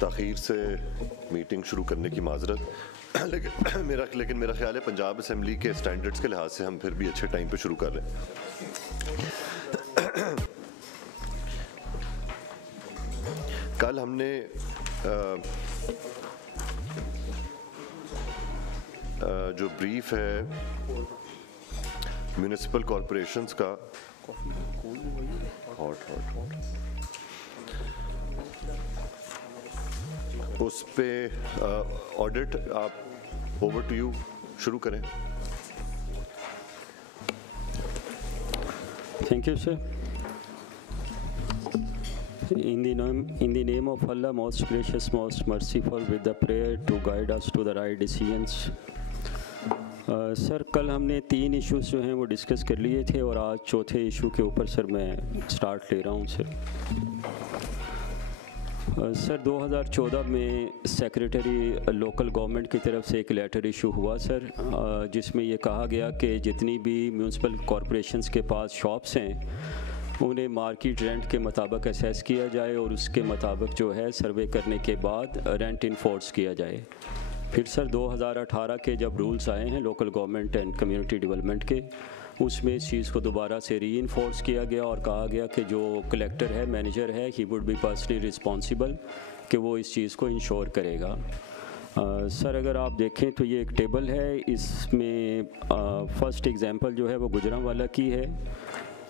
ताख़ीर से मीटिंग शुरू करने की माजरत, लेकिन मेरा ख्याल है पंजाब असम्बली के स्टैंडर्ड्स के लिहाज से हम फिर भी अच्छे टाइम पे शुरू कर रहे हैं। कल हमने जो ब्रीफ है म्यूनिसिपल कॉरपोरेशंस का, उस पे ऑडिट, आप ओवर टू यू, शुरू करें। Thank you, sir. In the name of Allah, most gracious, most merciful, with the prayer to guide us to the right decisions. Sir कल हमने 3 इश्यूज़ जो हैं वो डिस्कस कर लिए थे और आज चौथे इशू के ऊपर सर मैं स्टार्ट ले रहा हूँ सर। सर 2014 में सेक्रेटरी लोकल गवर्नमेंट की तरफ से एक लेटर इशू हुआ सर, जिसमें ये कहा गया कि जितनी भी म्यूनसिपल कॉरपोरेशंस के पास शॉप्स हैं उन्हें मार्केट रेंट के मुताबिक असेस किया जाए और उसके मुताबिक जो है सर्वे करने के बाद रेंट इन्फोर्स किया जाए। फिर सर 2018 के जब रूल्स आए हैं local government and community development के, उसमें इस चीज़ को दोबारा से री इन्फोर्स किया गया और कहा गया कि जो कलेक्टर है, मैनेजर है, ही वुड बी पर्सनली रिस्पॉन्सिबल कि वो इस चीज़ को इंश्योर करेगा। सर अगर आप देखें तो ये एक टेबल है, इसमें फ़र्स्ट एग्जांपल जो है वो गुजरांवाला की है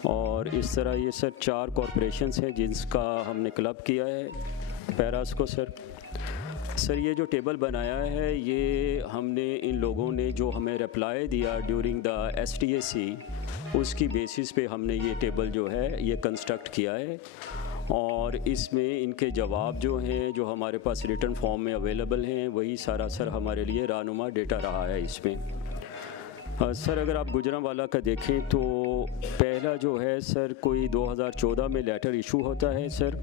और इस तरह ये सर 4 कॉरपोरेशंस हैं जिसका हमने क्लब किया है पैरास को। सर ये जो टेबल बनाया है ये हमने इन लोगों ने जो हमें रिप्लाई दिया ड्यूरिंग द STAC, उसकी बेसिस पे हमने ये टेबल जो है ये कंस्ट्रक्ट किया है और इसमें इनके जवाब जो हैं जो हमारे पास रिटर्न फॉर्म में अवेलेबल हैं वही सारा सर हमारे लिए रानुमा डेटा रहा है इसमें। सर अगर आप गुजरांवाला का देखें तो पहला जो है सर कोई 2014 में लेटर इशू होता है सर,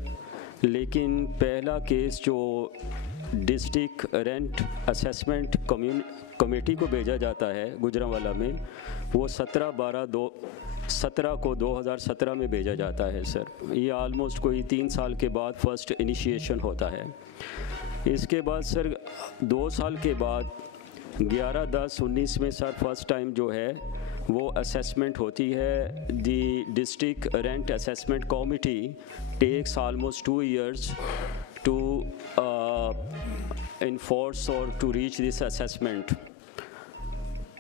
लेकिन पहला केस जो डिस्ट्रिक्ट रेंट असेसमेंट कमेटी को भेजा जाता है गुजरांवाला में, वो 17 को 2017 में भेजा जाता है सर। ये आलमोस्ट कोई 3 साल के बाद फर्स्ट इनिशिएशन होता है। इसके बाद सर 2 साल के बाद 11/10/19 में सर फर्स्ट टाइम जो है वो असेसमेंट होती है। The district rent assessment committee takes almost 2 years to enforce or to reach this assessment.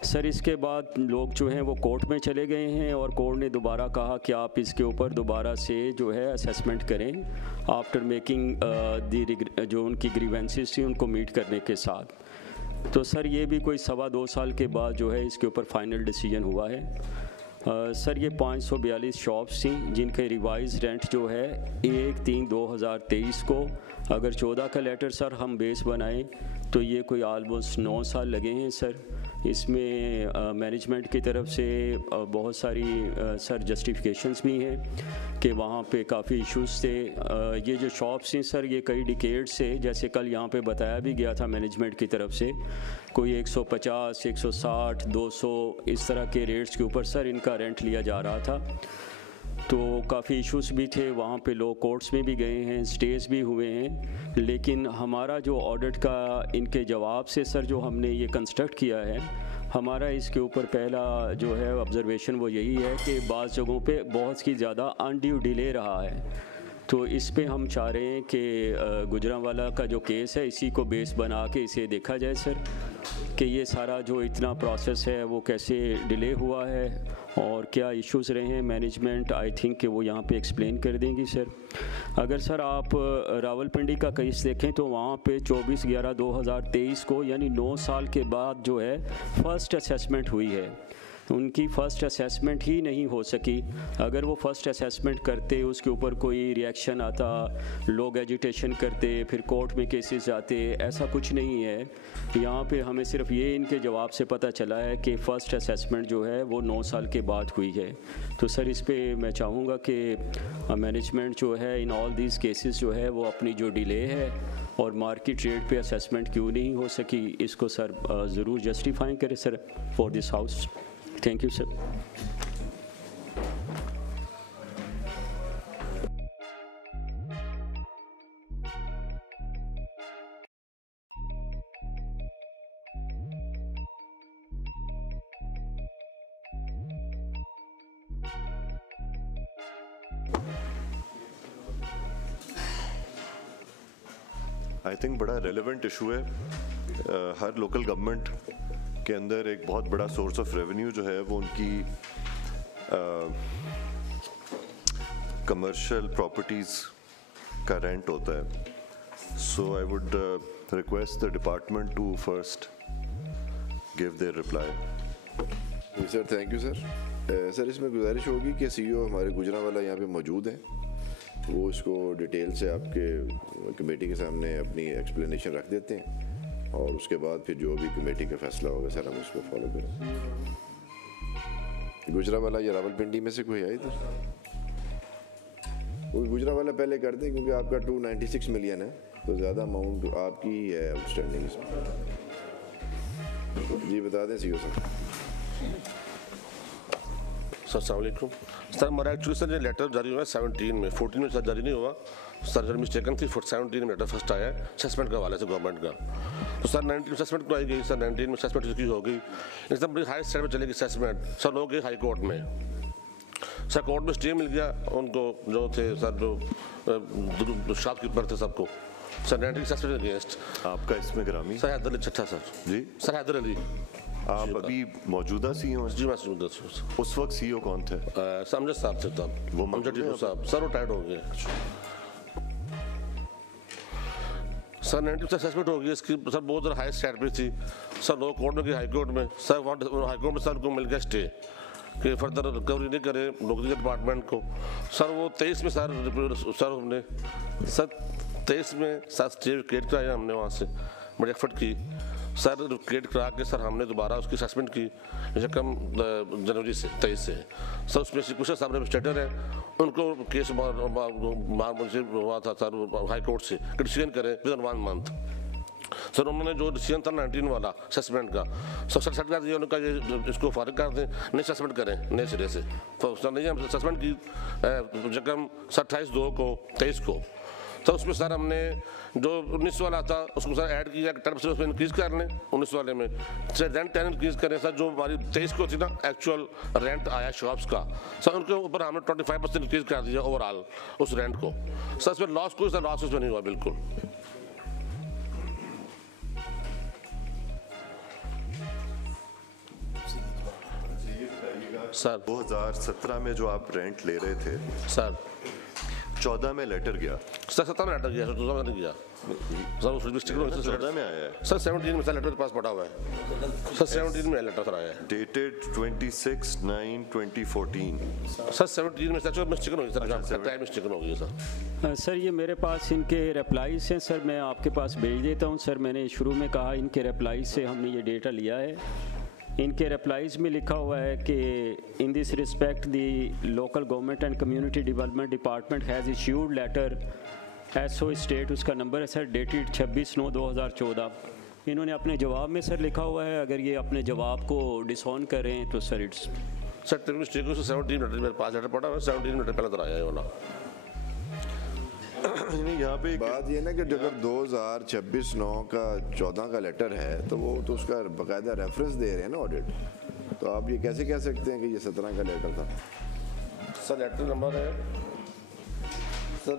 Sir इसके बाद लोग जो हैं वो कोर्ट में चले गए हैं और कोर्ट ने दोबारा कहा कि आप इसके ऊपर दोबारा से जो है असेसमेंट करें आफ्टर मेकिंग जो उनकी ग्रीवेंसेस थी उनको मीट करने के साथ। तो सर ये भी कोई 2.25 साल के बाद जो है इसके ऊपर फाइनल डिसीजन हुआ है। सर ये 542 शॉप्स थी जिनके रिवाइज रेंट जो है 1/3/2023 को, अगर 14 का लेटर सर हम बेस बनाएं तो ये कोई आलमोस्ट 9 साल लगे हैं सर। इसमें मैनेजमेंट की तरफ से बहुत सारी सर जस्टिफिकेशंस भी हैं कि वहाँ पे काफ़ी इश्यूज़ थे। ये जो शॉप्स हैं सर ये कई डिकेड से, जैसे कल यहाँ पे बताया भी गया था मैनेजमेंट की तरफ से, कोई 150, 160, 200 इस तरह के रेट्स के ऊपर सर इनका रेंट लिया जा रहा था। तो काफ़ी इश्यूज़ भी थे, वहाँ पे लोग कोर्ट्स में भी गए हैं, स्टेज भी हुए हैं, लेकिन हमारा जो ऑडिट का इनके जवाब से सर जो हमने ये कंस्ट्रक्ट किया है, हमारा इसके ऊपर पहला जो है ऑब्जर्वेशन वो यही है कि बाज़ जगहों पे बहुत ही ज़्यादा अनड्यू डिले रहा है। तो इस पे हम चाह रहे हैं कि गुजरांवाला का जो केस है इसी को बेस बना के इसे देखा जाए सर कि ये सारा जो इतना प्रोसेस है वो कैसे डिले हुआ है और क्या इश्यूज़ रहे हैं। मैनेजमेंट आई थिंक कि वो यहाँ पे एक्सप्लेन कर देंगी सर। अगर सर आप रावलपिंडी का केस देखें तो वहाँ पे 24/11/2023 को यानी 9 साल के बाद जो है फ़र्स्ट असेसमेंट हुई है। उनकी फ़र्स्ट असेसमेंट ही नहीं हो सकी। अगर वो फ़र्स्ट असेसमेंट करते, उसके ऊपर कोई रिएक्शन आता, लोग एजिटेशन करते, फिर कोर्ट में केसेस जाते, ऐसा कुछ नहीं है। यहाँ पे हमें सिर्फ ये इनके जवाब से पता चला है कि फ़र्स्ट असेसमेंट जो है वो 9 साल के बाद हुई है। तो सर इस पे मैं चाहूँगा कि मैनेजमेंट जो है इन ऑल दीज केसेस जो है वो अपनी जो डिले है और मार्केट रेट पे असेसमेंट क्यों नहीं हो सकी, इसको सर ज़रूर जस्टिफाई करें sir for this house. Thank you sir. I think बड़ा रेलेवेंट इशू है। हर लोकल गवर्नमेंट के अंदर एक बहुत बड़ा सोर्स ऑफ रेवेन्यू जो है वो उनकी कमर्शियल प्रॉपर्टीज़ का रेंट होता है। So I would request the department to first give their reply. Sir thank you sir. Sir इसमें गुजारिश होगी कि सीईओ हमारे गुजरांवाला यहाँ पे मौजूद हैं, वो इसको डिटेल से आपके कमेटी के सामने अपनी एक्सप्लेनेशन रख देते हैं और उसके बाद फिर जो भी कमेटी का फैसला होगा सर हम उसको फॉलो करें। गुजरांवाला या रावलपिंडी में से कोई है इधर? वो गुजरांवाला पहले कर दें क्योंकि आपका 296 मिलियन है तो ज़्यादा अमाउंट आपकी ही है आउटस्टैंडिंग इसमें। जी बता दें सीईओ साहब। सर अस्सलाम वालेकुम। सर हमारा एक्चुअली सर ये लेटर जारी हुआ है 17 में, 14 में सर जारी नहीं हुआ सर, जब मिस्टेकन थी 17 में लेटर फर्स्ट आया है असेसमेंट के हवाले से गवर्नमेंट का। तो सर 19 में असेसमेंट को आई गई, सर 19 में असेसमेंट की हो गई, एकदम बड़ी हाई स्टैंड में चलेगी असेसमेंट। सर लोग गए हाई कोर्ट में, सर कोर्ट में स्टे मिल गया उनको जो थे सर जो शॉपकीपर थे सबको, सर 19 असेसमेंट अगेंस्ट। आपका इसमें ग्रामी सर हैदर अली छठा सर जी, सर हैदर अली। आप अभी मौजूदा सीईओ हैं? जी मैं सुन उस वक्त सीईओ कौन थे? अमजद साहब थे तब, वो अमजद टीटू साहब, सर वो टाइट हो गए। सर 19 से असेसमेंट हो गई इसकी, सर बहुत ज़्यादा हाई स्टैंड पे थी, सर लो कोर्ट में गई हाई कोर्ट में, सर वहाँ हाई कोर्ट में सर उनको मिल गया स्टे कि फर्दर रिकवरी नहीं करे नौकरी के डिपार्टमेंट को। सर वो 23 में सर हमने सर 23 में सर स्टे क्रिएट कराया हमने वहाँ से, बड़ी एफर्ट की सर क्रिएट करा के सर हमने दोबारा उसकी असेसमेंट की कम जनवरी से 23 से। सर उसमें कुछ साहब रजिस्ट्रेटर है, उनको केस मुझे हुआ था सर हाई कोर्ट से डिसीजन करें विद इन 1 मंथ। सर उन्होंने जो डिसीजन था 19 वाला असेसमेंट का सर सेट कर दिया, उन्होंने कहा ये इसको फारिग कर दें, नई असेसमेंट करें नए सिरे से। तो सर नहीं हम असेसमेंट की जगह सर 28/2 को 23 को, तो उसमें सर हमने जो 19 वाला था उसको सर ऐड किया 10% उसमें इंक्रीज़ कर लें 19 वाले में, सर देन 10 इंक्रीज़ करें सर जो हमारी 23 को थी ना एक्चुअल रेंट आया शॉप्स का, सर उनके ऊपर हमने 25% इंक्रीज़ कर दिया ओवरऑल उस रेंट को। सर इसमें लॉस कोई सर लॉस उसमें नहीं हुआ बिल्कुल। सर 2017 में जो आप रेंट ले रहे थे सर 14 में लेटर गया, सर 17 में लेटर गया, सर 14 में नहीं गया सर, उस डिस्ट्रिक्ट में 14 में आया है सर 17 में सर लेटर पास पड़ा हुआ है सर, 17 में लेटर सर आया है डेटेड 26/9/2014। सर 17 में सर मिस्टेकन हो गई सर, टाइम मिस्टेकन हो गई सर। सर ये मेरे पास इनके रिप्लाईज हैं सर, मैं आपके पास भेज देता हूँ सर। मैंने शुरू में कहा इनके रिप्लाईज से हमने ये डेटा लिया है। इनके रिप्लाईज में लिखा हुआ है कि in this respect the local government and community development department has issued letter SO state, उसका नंबर है सर डेटेड 26/9/2014। इन्होंने अपने जवाब में सर लिखा हुआ है, अगर ये अपने जवाब को डिसऑन करें तो sir it's sir mistake 17 minute मेरे पास लेटर पड़ा हुआ, 17 मिनट पहले तो आया है वाला। यहाँ पे बात ये ना कि अगर 2026/9 का 14 का लेटर है तो वो तो उसका बाकायदा रेफरेंस दे रहे हैं ना ऑडिट, तो आप ये कैसे कह सकते हैं कि ये 17 का लेटर था? सर लेटर नंबर है सर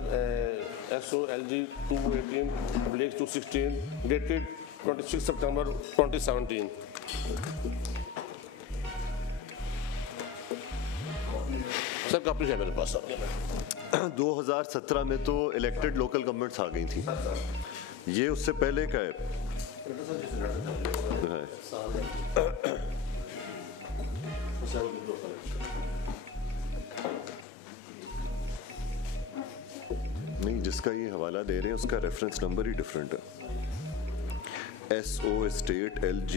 SOLG 218/216 डेटेड 26 सितंबर 2017। सर कॉपी है मेरे पास सर। 2017 में तो इलेक्टेड लोकल गवर्नमेंट्स आ गई थी, ये उससे पहले का है। नहीं, जिसका ये हवाला दे रहे हैं उसका रेफरेंस नंबर ही डिफरेंट है। SO स्टेट LG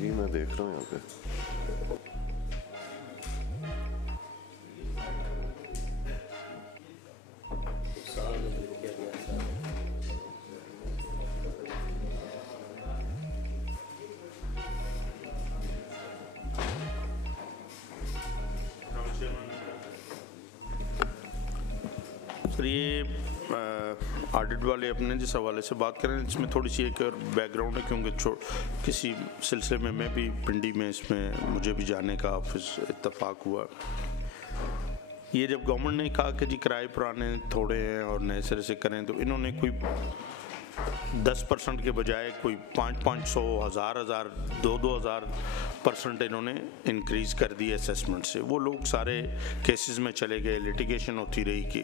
जी मैं देख रहा हूँ यहाँ पे। सर ये ऑडिट वाले अपने जिस हवाले से बात करें इसमें थोड़ी सी एक बैकग्राउंड है, क्योंकि किसी सिलसिले में मैं भी पिंडी में इसमें मुझे भी जाने का ऑफिस इत्तफाक हुआ। ये जब गवर्नमेंट ने कहा कि जी किराए पुराने थोड़े हैं और नए सिरे से करें, तो इन्होंने कोई 10% के बजाय कोई 500, 1000, 2000% इन्होंने इंक्रीज़ कर दिए असेसमेंट से। वो लोग सारे केसेस में चले गए, लिटिगेशन होती रही कि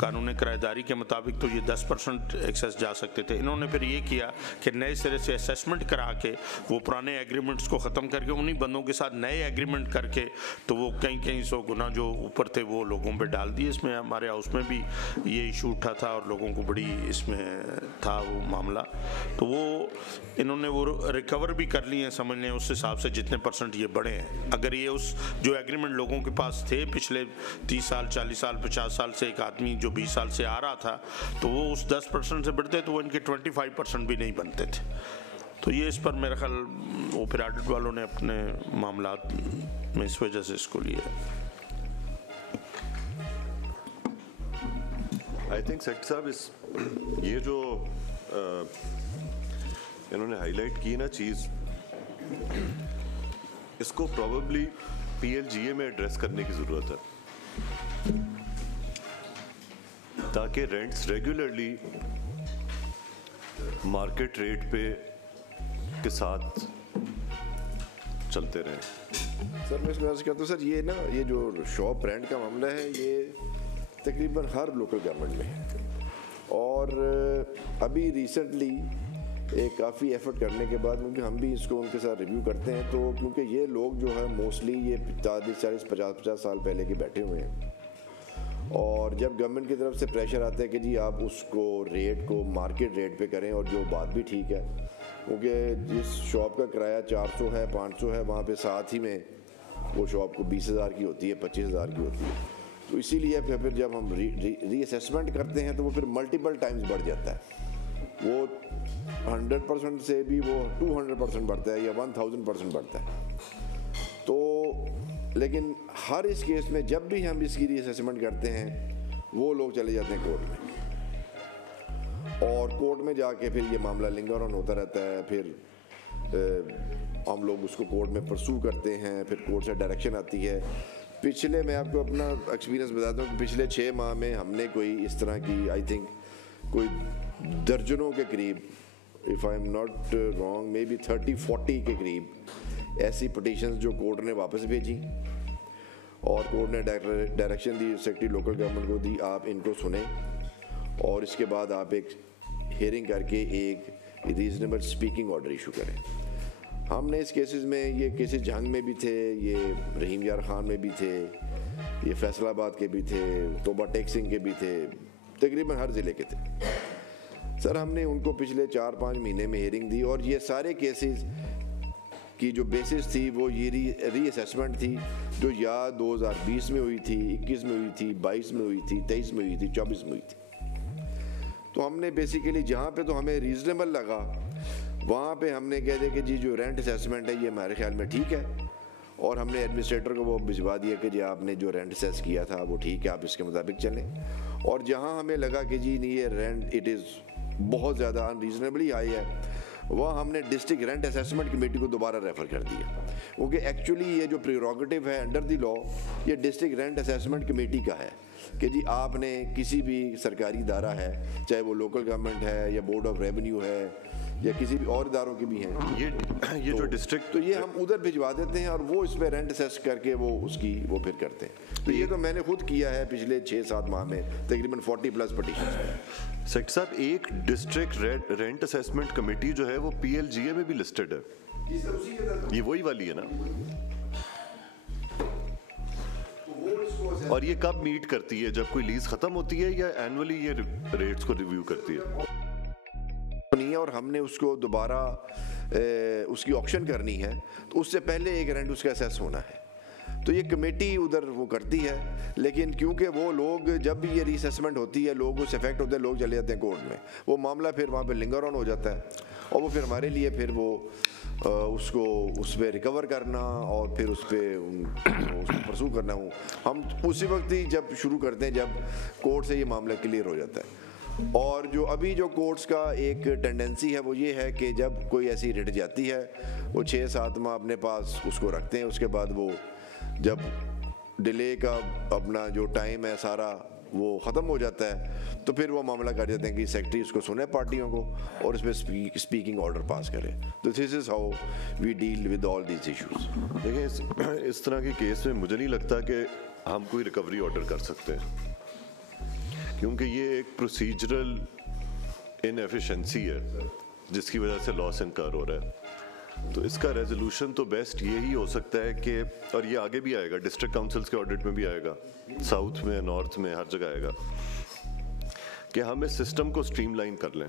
कानून किराएदारी के मुताबिक तो ये 10% एक्सेस जा सकते थे। इन्होंने फिर ये किया कि नए सिरे से असेसमेंट करा के वो पुराने एग्रीमेंट्स को ख़त्म करके उन्हीं बंदों के साथ नए एग्रीमेंट करके तो वो कहीं 100 गुना जो ऊपर थे वो लोगों पर डाल दिए। इसमें हमारे हाउस में भी ये इशू उठा था और लोगों को बड़ी इसमें था वो मामला, तो वो इन्होंने वो रिकवर भी कर लिए हैं, समझ लें उस हिसाब से जितने % ये बढ़े हैं। अगर ये उस जो एग्रीमेंट लोगों के पास थे पिछले 30 साल, 40 साल, 50 साल से, एक आदमी जो 20 साल से आ रहा था, तो वो उस 10% से बढ़ते तो वो इनके 25% भी नहीं बनते थे। तो ये इस पर मेरा ख्याल वो फिर ऑडिट वालों ने अपने मामला में इस वजह से इसको लिया। आई थिंक सेक्रेटरी साहब ये जो इन्होंने हाईलाइट की ना चीज़, इसको प्रॉबेबली PLGA में एड्रेस करने की ज़रूरत है ताकि रेंट्स रेगुलरली मार्केट रेट पे के साथ चलते रहें। सर मैं इसमें अर्ज़ करता हूँ सर, ये ना ये जो शॉप रेंट का मामला है ये तकरीबन हर लोकल गवर्नमेंट में है, और अभी रिसेंटली एक काफ़ी एफर्ट करने के बाद क्योंकि हम भी इसको उनके साथ रिव्यू करते हैं, तो क्योंकि ये लोग जो है मोस्टली ये 40-50 साल पहले के बैठे हुए हैं, और जब गवर्नमेंट की तरफ से प्रेशर आता है कि जी आप उसको रेट को मार्केट रेट पे करें, और जो बात भी ठीक है क्योंकि जिस शॉप का किराया 400 है, 500 है, वहाँ पे साथ ही में वो शॉप को 20,000 की होती है, 25,000 की होती है। तो इसीलिए फिर जब हम रीअसेसमेंट करते हैं तो वो फिर मल्टीपल टाइम्स बढ़ जाता है। वो 100% से भी वो 200% बढ़ता है या 1000% बढ़ता है। तो लेकिन हर इस केस में जब भी हम इसकी रीअसेसमेंट करते हैं वो लोग चले जाते हैं कोर्ट में, और कोर्ट में जाके फिर ये मामला लिंगर ऑन होता रहता है। फिर हम लोग उसको कोर्ट में परसू करते हैं, फिर कोर्ट से डायरेक्शन आती है। पिछले मैं आपको अपना एक्सपीरियंस बताता हूँ कि पिछले 6 माह में हमने कोई इस तरह की आई थिंक कोई दर्जनों के करीब, if I am not wrong may be 30-40 के करीब ऐसी पिटीशंस जो कोर्ट ने वापस भेजी, और कोर्ट ने डायरेक्शन दी सेक्रेटरी लोकल गवर्नमेंट को दी, आप इनको सुने और इसके बाद आप एक हियरिंग करके एक रीजनेबल स्पीकिंग ऑर्डर इशू करें। हमने इस केसेस में, ये केसेस जंग में भी थे, ये रहीम यार खान में भी थे, ये फैसलाबाद के भी थे, तोबा टेक सिंह के भी थे, तकरीबन हर ज़िले के थे। सर हमने उनको पिछले 4-5 महीने में हियरिंग दी, और ये सारे केसेस की जो बेसिस थी वो ये रीअसेसमेंट थी जो या 2020 में हुई थी, 21 में हुई थी, 22 में हुई थी, 23 में हुई थी, 24 में हुई थी। तो हमने बेसिकली जहाँ पे तो हमें रीज़नेबल लगा वहाँ पे हमने कह दिया कि जी जो रेंट असेसमेंट है ये हमारे ख्याल में ठीक है, और हमने एडमिनिस्ट्रेटर को वो भिजवा दिया कि जी आपने जो रेंट असेस किया था वो ठीक है, आप इसके मुताबिक चलें। और जहाँ हमें लगा कि जी नहीं ये रेंट इट इज़ बहुत ज़्यादा अनरीजनेबली हाई है, वह हमने डिस्ट्रिक्ट रेंट असेसमेंट कमेटी को दोबारा रेफ़र कर दिया, क्योंकि एक्चुअली ये जो प्रेरोगेटिव है अंडर द लॉ ये डिस्ट्रिक्ट रेंट असेसमेंट कमेटी का है कि जी आपने किसी भी सरकारी इदारा है, चाहे वो लोकल गवर्नमेंट है या बोर्ड ऑफ रेवेन्यू है या किसी भी और इदारों की भी हैं, ये जो डिस्ट्रिक्ट, तो ये हम उधर भिजवा देते हैं और वो इस पर रेंट असेस करके वो उसकी वो फिर करते हैं। तो ये तो मैंने खुद किया है पिछले 6-7 माह में तकरीबन 40+ पटिशन। सेक्रेटरी साहब एक डिस्ट्रिक्ट रेंट असेसमेंट कमेटी जो है वो PLGA में भी लिस्टेड है, ये वही वाली है ना? और ये कब मीट करती है, जब कोई लीज खत्म होती है या एनुअली ये रेट्स को रिव्यू करती है? नहीं है, और हमने उसको दोबारा उसकी ऑक्शन करनी है तो उससे पहले एक रेंट उसका असेस होना है, तो ये कमेटी उधर वो करती है। लेकिन क्योंकि वो लोग जब भी ये रीअसेसमेंट होती है लोग उस इफेक्ट होते हैं, लोग चले जाते हैं कोर्ट में, वो मामला फिर वहाँ पे लिंगर ऑन हो जाता है, और वो फिर हमारे लिए फिर वो उसको उस पर रिकवर करना और फिर उस पर उसको परसू करना हो, हम उसी वक्त ही जब शुरू करते हैं जब कोर्ट से ये मामला क्लियर हो जाता है। और जो अभी जो कोर्ट्स का एक टेंडेंसी है वो ये है कि जब कोई ऐसी रिट जाती है वो 6-7 माह अपने पास उसको रखते हैं, उसके बाद वो जब डिले का अपना जो टाइम है सारा वो ख़त्म हो जाता है तो फिर वो मामला कर देते हैं कि सेक्रेटरी उसको सुने पार्टियों को और इस पर स्पीकिंग ऑर्डर पास करे। तो this is how we deal with all these issues. देखिए इस तरह के केस में मुझे नहीं लगता कि हम कोई रिकवरी ऑर्डर कर सकते हैं, क्योंकि ये एक प्रोसीजरल इनएफिशिएंसी है जिसकी वजह से लॉस इनकर हो रहा है। तो इसका रेजोल्यूशन तो बेस्ट यही हो सकता है कि, और ये आगे भी आएगा, डिस्ट्रिक्ट काउंसिल्स के ऑडिट में भी आएगा, साउथ में, नॉर्थ में, हर जगह आएगा, कि हम इस सिस्टम को स्ट्रीमलाइन कर लें।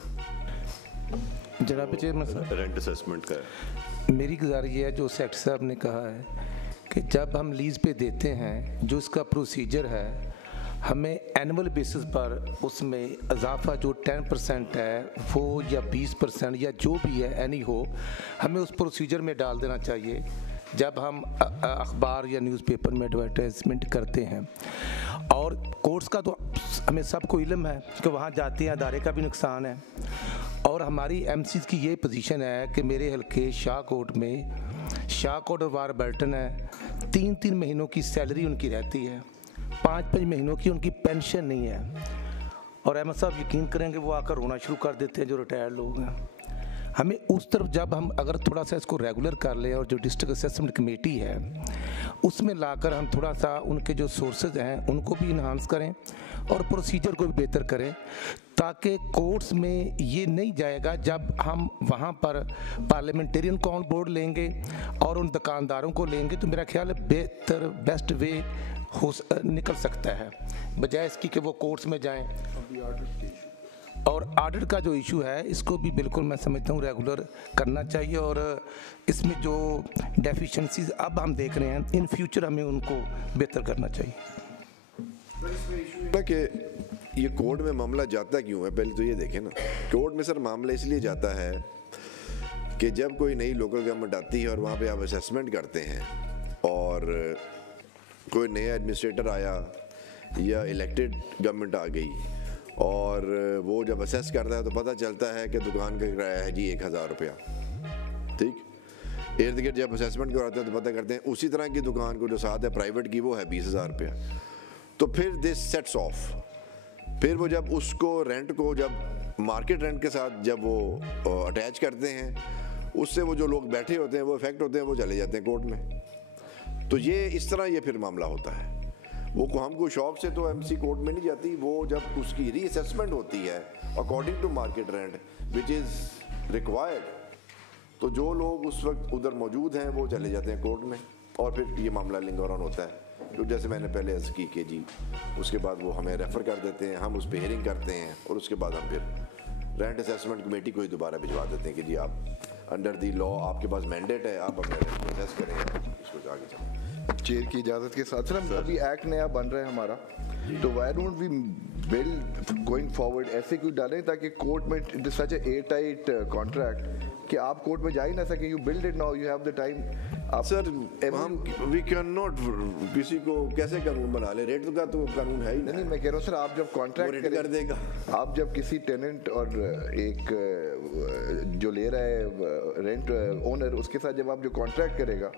जनाब चेयरमैन साहब, रेंट असेसमेंट का है, मेरी गुजारिश है जो सेक्रेटरी साहब ने कहा है कि जब हम लीज पे देते हैं जो उसका प्रोसीजर है हमें एनुअल बेसिस पर उसमें इजाफा जो 10% है वो या 20% या जो भी है एनी हो, हमें उस प्रोसीजर में डाल देना चाहिए जब हम अखबार या न्यूज़पेपर में एडवर्टाइजमेंट करते हैं। और कोर्ट्स का तो हमें सबको इल्म है कि वहाँ जाते हैं, अदारे का भी नुकसान है। और हमारी एमसीज़ की ये पोजीशन है कि मेरे हल्के शाहकोट में शाहकोट और वारबर्टन है, 3-3 महीनों की सैलरी उनकी रहती है, 5-5 महीनों की उनकी पेंशन नहीं है। और अहमद साहब यकीन करेंगे वो आकर रोना शुरू कर देते हैं जो रिटायर्ड लोग हैं। हमें उस तरफ जब हम अगर थोड़ा सा इसको रेगुलर कर लें और जो डिस्ट्रिक्ट असेसमेंट कमेटी है उसमें लाकर हम थोड़ा सा उनके जो सोर्सेज हैं उनको भी इन्हांस करें और प्रोसीजर को भी बेहतर करें, ताकि कोर्ट्स में ये नहीं जाएगा जब हम वहाँ पर पार्लियामेंटेरियन को ऑन बोर्ड लेंगे और उन दुकानदारों को लेंगे तो मेरा ख्याल है बेहतर बेस्ट वे हो निकल सकता है, बजाय इसकी कि वो कोर्ट्स में जाएं। और ऑडिट का जो इशू है इसको भी बिल्कुल मैं समझता हूँ रेगुलर करना चाहिए और इसमें जो डेफिशिएंसीज अब हम देख रहे हैं इन फ्यूचर हमें उनको बेहतर करना चाहिए। कि ये कोर्ट में मामला जाता क्यों है, पहले तो ये देखें ना। कोर्ट में सर मामला इसलिए जाता है कि जब कोई नई लोकल गवर्नमेंट आती है और वहाँ पे आप असेसमेंट करते हैं और कोई नया एडमिनिस्ट्रेटर आया या इलेक्टेड गवर्नमेंट आ गई और वो जब असेस करता है तो पता चलता है कि दुकान का किराया है जी 1000 रुपया, ठीक। इर्द गिर्द जब असेसमेंट करवाते हैं तो पता करते हैं उसी तरह की दुकान को जो साथ है प्राइवेट की वो है 20,000 रुपया। तो फिर दिस सेट्स ऑफ, फिर वो जब उसको रेंट को जब मार्केट रेंट के साथ जब वो अटैच करते हैं उससे वो जो लोग बैठे होते हैं वो इफेक्ट होते हैं, वो चले जाते हैं कोर्ट में। तो ये इस तरह ये फिर मामला होता है। वो हमको शौक से तो एमसी कोर्ट में नहीं जाती, वो जब उसकी रीअसेसमेंट होती है according to market rent which is required, तो जो लोग उस वक्त उधर मौजूद हैं वो चले जाते हैं कोर्ट में और फिर ये मामला लिंगर ऑन होता है। तो जैसे मैंने पहले अर्ज़ की कि जी उसके बाद वो हमें रेफ़र कर देते हैं, हम उस पर हियरिंग करते हैं और उसके बाद हम फिर रेंट असेसमेंट कमेटी को ही दोबारा भिजवा देते हैं कि जी आप अंडर दी लॉ आपके पास मैंडेट है, आप अपने रेंट को असेस करें, इसको आगे चलें। चेयर की इजाज़त के साथ सर अभी एक्ट नया बन रहा है हमारा, तो why don't we build going forward ऐसे क्यों डालें ताकि कोर्ट में it is such a tight contract कि आप कोर्ट में जा ही ना सके, you build it now, you have the time. आप सर वी कैन नॉट किसी को कैसे कानून बना ले, रेट का तो कानून है ही नहीं। मैं कह रहा हूँ सर आप जब कॉन्ट्रैक्ट कर देगा, आप जब किसी टेनेंट और एक जो ले रहा है रेंट ओनर उसके साथ जब आप जो कॉन्ट्रैक्ट करेगा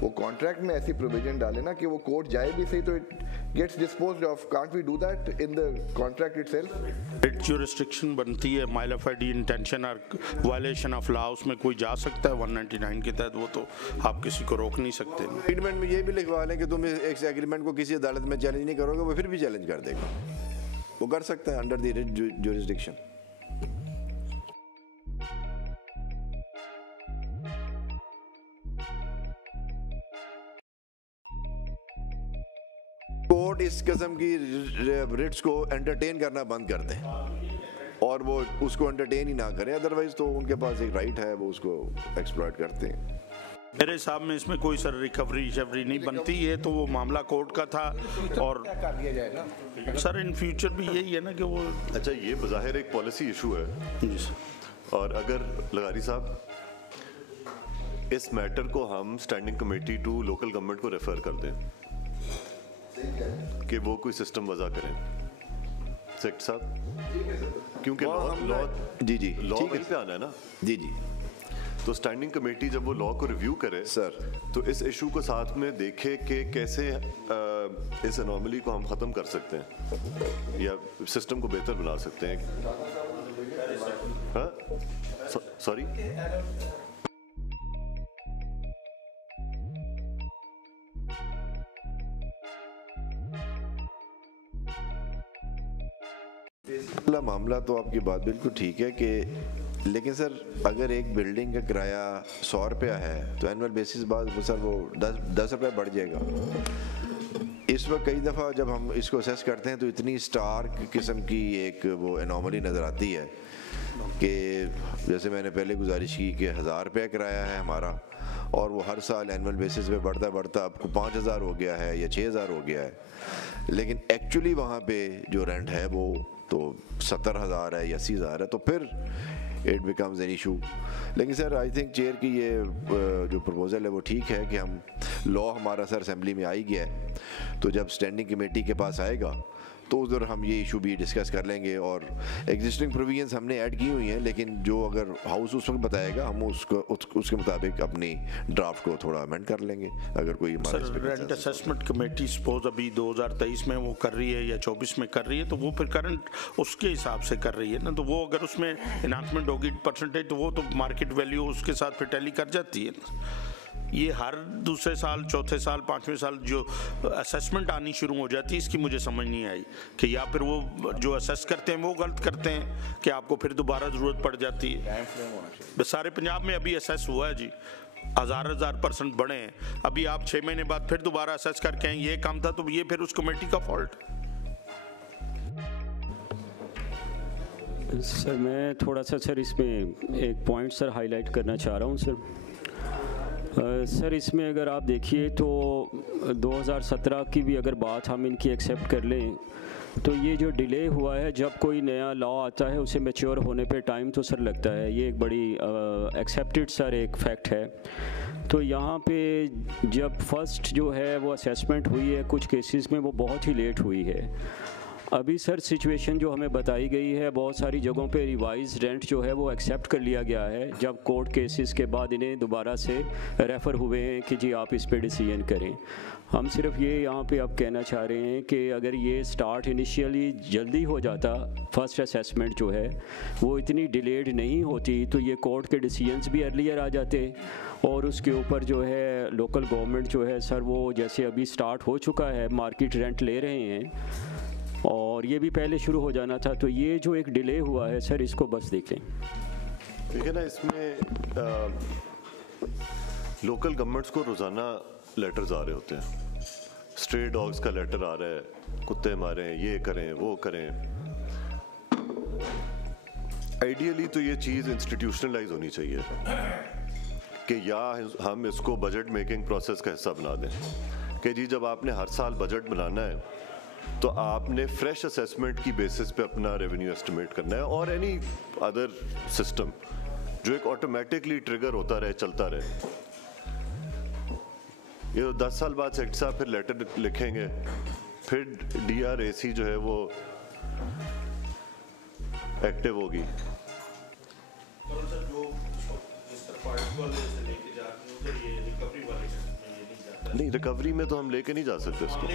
वो कॉन्ट्रैक्ट में ऐसी प्रोविजन डाले ना कि वो कोर्ट जाए भी सही तो it gets disposed of, can't we do that in the contract itself. It जो रिस्ट्रिक्शन बनती है माइलफाइड इंटेंशन और वायलेशन ऑफ लॉ उसमें कोई जा सकता है 199 के तहत, वो तो आप किसी को रोक नहीं सकते। एग्रीमेंट में ये भी लिखवा लें कि तुम इस एग्रीमेंट को किसी अदालत में चैलेंज नहीं करोगे, वो फिर भी चैलेंज कर देगा, वो कर सकता है अंडर द ज्यूरिसडिक्शन। कोर्ट इस किस्म की रिट्स को एंटरटेन करना बंद कर दे और वो उसको एंटरटेन ही ना करें, अदरवाइज तो उनके पास एक राइट है वो उसको एक्सप्लॉइट करते हैं। मेरे हिसाब में इसमें कोई सर रिकवरी नहीं बनती है, तो वो मामला कोर्ट का था और कर दिया जाए ना सर इन फ्यूचर भी यही है ना कि वो अच्छा ये बज़ाहिर एक पॉलिसी इशू है। जी सर। और अगर लगारी साहब इस मैटर को हम standing committee to local government को रेफर कर दें कि वो कोई सिस्टम वजह करें सेक्रेटरी साहब, क्योंकि लॉ जी जी लॉ वहीं पे आना है ना। जी जी, तो स्टैंडिंग कमेटी जब वो लॉ को रिव्यू करे सर, तो इस इशू को साथ में देखे कि कैसे इस एनॉमली को हम ख़त्म कर सकते हैं या सिस्टम को बेहतर बना सकते हैं। हाँ सॉरी, मामला तो आपकी बात बिल्कुल ठीक है कि, लेकिन सर अगर एक बिल्डिंग का किराया 100 रुपया है तो एनुअल बेसिस बाद वो सर वो 10 रुपये बढ़ जाएगा। इस वक्त कई दफ़ा जब हम इसको असेस करते हैं तो इतनी स्टार्क किस्म की एक वो एनॉमली नज़र आती है कि जैसे मैंने पहले गुजारिश की कि 1000 रुपया किराया है हमारा और वो हर साल एनुअल बेसिस पे बढ़ता बढ़ता आपको 5000 हो गया है या 6000 हो गया है, लेकिन एक्चुअली वहाँ पे जो रेंट है वो तो 70,000 है या 80,000 है, तो फिर इट बिकम्स एन इशू। लेकिन सर आई थिंक चेयर की ये जो प्रपोजल है वो ठीक है कि हम लॉ हमारा सर असेंबली में आई गया है, तो जब स्टैंडिंग कमेटी के पास आएगा तो उधर हम ये इशू भी डिस्कस कर लेंगे। और एग्जिस्टिंग प्रोविजंस हमने ऐड की हुई हैं, लेकिन जो अगर हाउस उस वक्त बताएगा हम उसके मुताबिक अपनी ड्राफ्ट को थोड़ा अमेंड कर लेंगे अगर कोई sir rent assessment committee suppose अभी 2023 में वो कर रही है या 24 में कर रही है, तो वो फिर करंट उसके हिसाब से कर रही है ना, तो वो अगर उसमें इन्हांसमेंट होगी परसेंटेज तो वो तो मार्केट वैल्यू उसके साथ फिर टैली कर जाती है ना। ये हर दूसरे साल, चौथे साल, पाँचवें साल जो असेसमेंट आनी शुरू हो जाती है, इसकी मुझे समझ नहीं आई कि या फिर वो जो असेस करते हैं वो गलत करते हैं कि आपको फिर दोबारा ज़रूरत पड़ जाती है। सारे पंजाब में अभी असेस हुआ है जी, 1000% बढ़े हैं, अभी आप 6 महीने बाद फिर दोबारा असेस करके आए, ये काम था तो ये फिर उस कमेटी का फॉल्ट। सर मैं थोड़ा सा सर इसमें एक पॉइंट सर हाईलाइट करना चाह रहा हूँ सर। सर इसमें अगर आप देखिए तो 2017 की भी अगर बात हम इनकी एक्सेप्ट कर लें तो ये जो डिले हुआ है, जब कोई नया लॉ आता है उसे मैच्योर होने पे टाइम तो सर लगता है, ये एक बड़ी एक्सेप्टेड सर एक फैक्ट है। तो यहाँ पे जब फर्स्ट जो है वो असेसमेंट हुई है कुछ केसेस में वो बहुत ही लेट हुई है। अभी सर सिचुएशन जो हमें बताई गई है, बहुत सारी जगहों पे रिवाइज रेंट जो है वो एक्सेप्ट कर लिया गया है, जब कोर्ट केसेस के बाद इन्हें दोबारा से रेफ़र हुए हैं कि जी आप इस पे डिसीजन करें। हम सिर्फ ये यहाँ पे अब कहना चाह रहे हैं कि अगर ये स्टार्ट इनिशियली जल्दी हो जाता, फर्स्ट असेसमेंट जो है वो इतनी डिलेड नहीं होती, तो ये कोर्ट के डिसीजंस भी अर्लियर आ जाते और उसके ऊपर जो है लोकल गवर्नमेंट जो है सर वो जैसे अभी स्टार्ट हो चुका है, मार्केट रेंट ले रहे हैं और ये भी पहले शुरू हो जाना था। तो ये जो एक डिले हुआ है सर इसको बस देखें। देखिए ना, इसमें लोकल गवर्नमेंट्स को रोज़ाना लेटर्स आ रहे होते हैं, स्ट्रे डॉग्स का लेटर आ रहा है, कुत्ते मारें, ये करें, वो करें। आइडियली तो ये चीज़ इंस्टीट्यूशनलाइज होनी चाहिए कि या हम इसको बजट मेकिंग प्रोसेस का हिस्सा बना दें कि जी जब आपने हर साल बजट बनाना है तो आपने फ्रेश असेसमेंट की बेसिस पे अपना रेवेन्यू एस्टिमेट करना है, और एनी अदर सिस्टम जो एक ऑटोमेटिकली ट्रिगर होता रहे, चलता रहे। ये तो 10 साल बाद सेक्रेटरी साहब फिर लेटर लिखेंगे, फिर DRAC जो है वो एक्टिव होगी। नहीं, रिकवरी में तो हम लेके नहीं जा सकते इसको,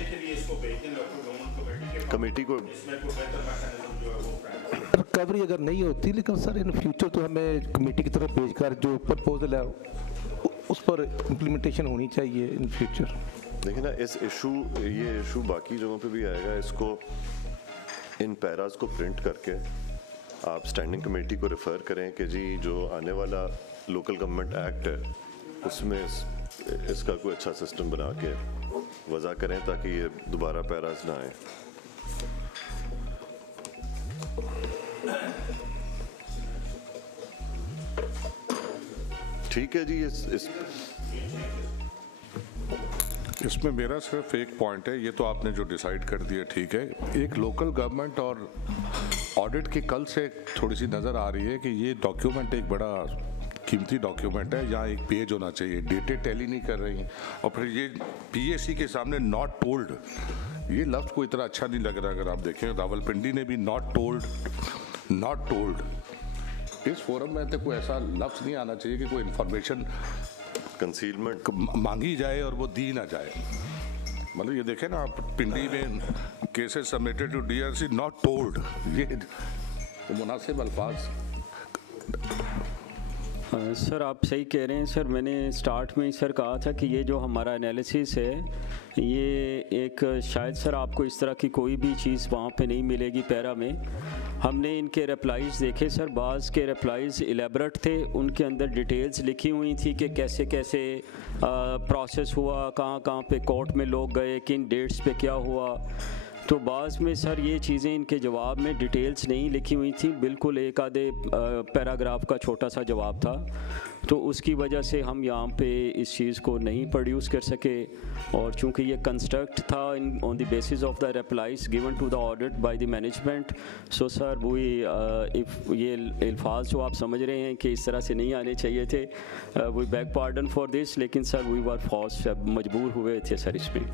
कमेटी को। रिकवरी अगर नहीं होती, लेकिन सर इन फ्यूचर तो हमें कमेटी की तरफ भेजकर जो प्रपोजल है उस पर इम्प्लीमेंटेशन होनी चाहिए इन फ्यूचर। देखिए ना, ये इशू बाकी जगहों पे भी आएगा, इसको इन पैराज को प्रिंट करके आप स्टैंडिंग कमेटी को रेफ़र करें कि जी जो आने वाला लोकल गवर्नमेंट एक्ट है उसमें इसका कोई अच्छा सिस्टम बना के वज़ा करें ताकि ये दोबारा पैराज ना आए। ठीक है जी। इसमें मेरा सिर्फ एक पॉइंट है, ये तो आपने जो डिसाइड कर दिया ठीक है, एक लोकल गवर्नमेंट और ऑडिट की कल से थोड़ी सी नज़र आ रही है कि ये डॉक्यूमेंट एक बड़ा कीमती डॉक्यूमेंट है, यहाँ एक पेज होना चाहिए, डेटें टैली नहीं कर रही हैं। और फिर ये PAC के सामने नॉट टोल्ड, ये लफ्ज़ को इतना अच्छा नहीं लग रहा। अगर आप देखें रावलपिंडी ने भी नॉट टोल्ड, इस फोरम में तो कोई ऐसा लफ्ज़ नहीं आना चाहिए कि कोई इंफॉर्मेशन कंसीलमेंट मांगी जाए और वो दी ना जाए। मतलब ये देखें ना आप, पिंडी में cases submitted to DRC not told, ये मुनासिब अल्फाज। सर आप सही कह रहे हैं सर। मैंने स्टार्ट में ही सर कहा था कि ये जो हमारा एनालिसिस है, ये एक शायद सर आपको इस तरह की कोई भी चीज़ वहाँ पे नहीं मिलेगी पैरा में। हमने इनके रिप्लाइज़ देखे सर, बाज़ के रिप्लाइज़ इलेबरेट थे, उनके अंदर डिटेल्स लिखी हुई थी कि कैसे कैसे प्रोसेस हुआ, कहाँ कहाँ पे कोर्ट में लोग गए, किन डेट्स पे क्या हुआ। तो बाज़ में सर ये चीज़ें इनके जवाब में डिटेल्स नहीं लिखी हुई थी, बिल्कुल एक आधे पैराग्राफ का छोटा सा जवाब था। तो उसकी वजह से हम यहाँ पे इस चीज़ को नहीं प्रोड्यूस कर सके। और चूँकि ये कंस्ट्रक्ट था on the basis of the replies given to the audit by the management, so sir वो ये अल्फाज जो आप समझ रहे हैं कि इस तरह से नहीं आने चाहिए थे, we back pardon for this, लेकिन सर वी वर फोर्स, मजबूर हुए थे सर इसमें।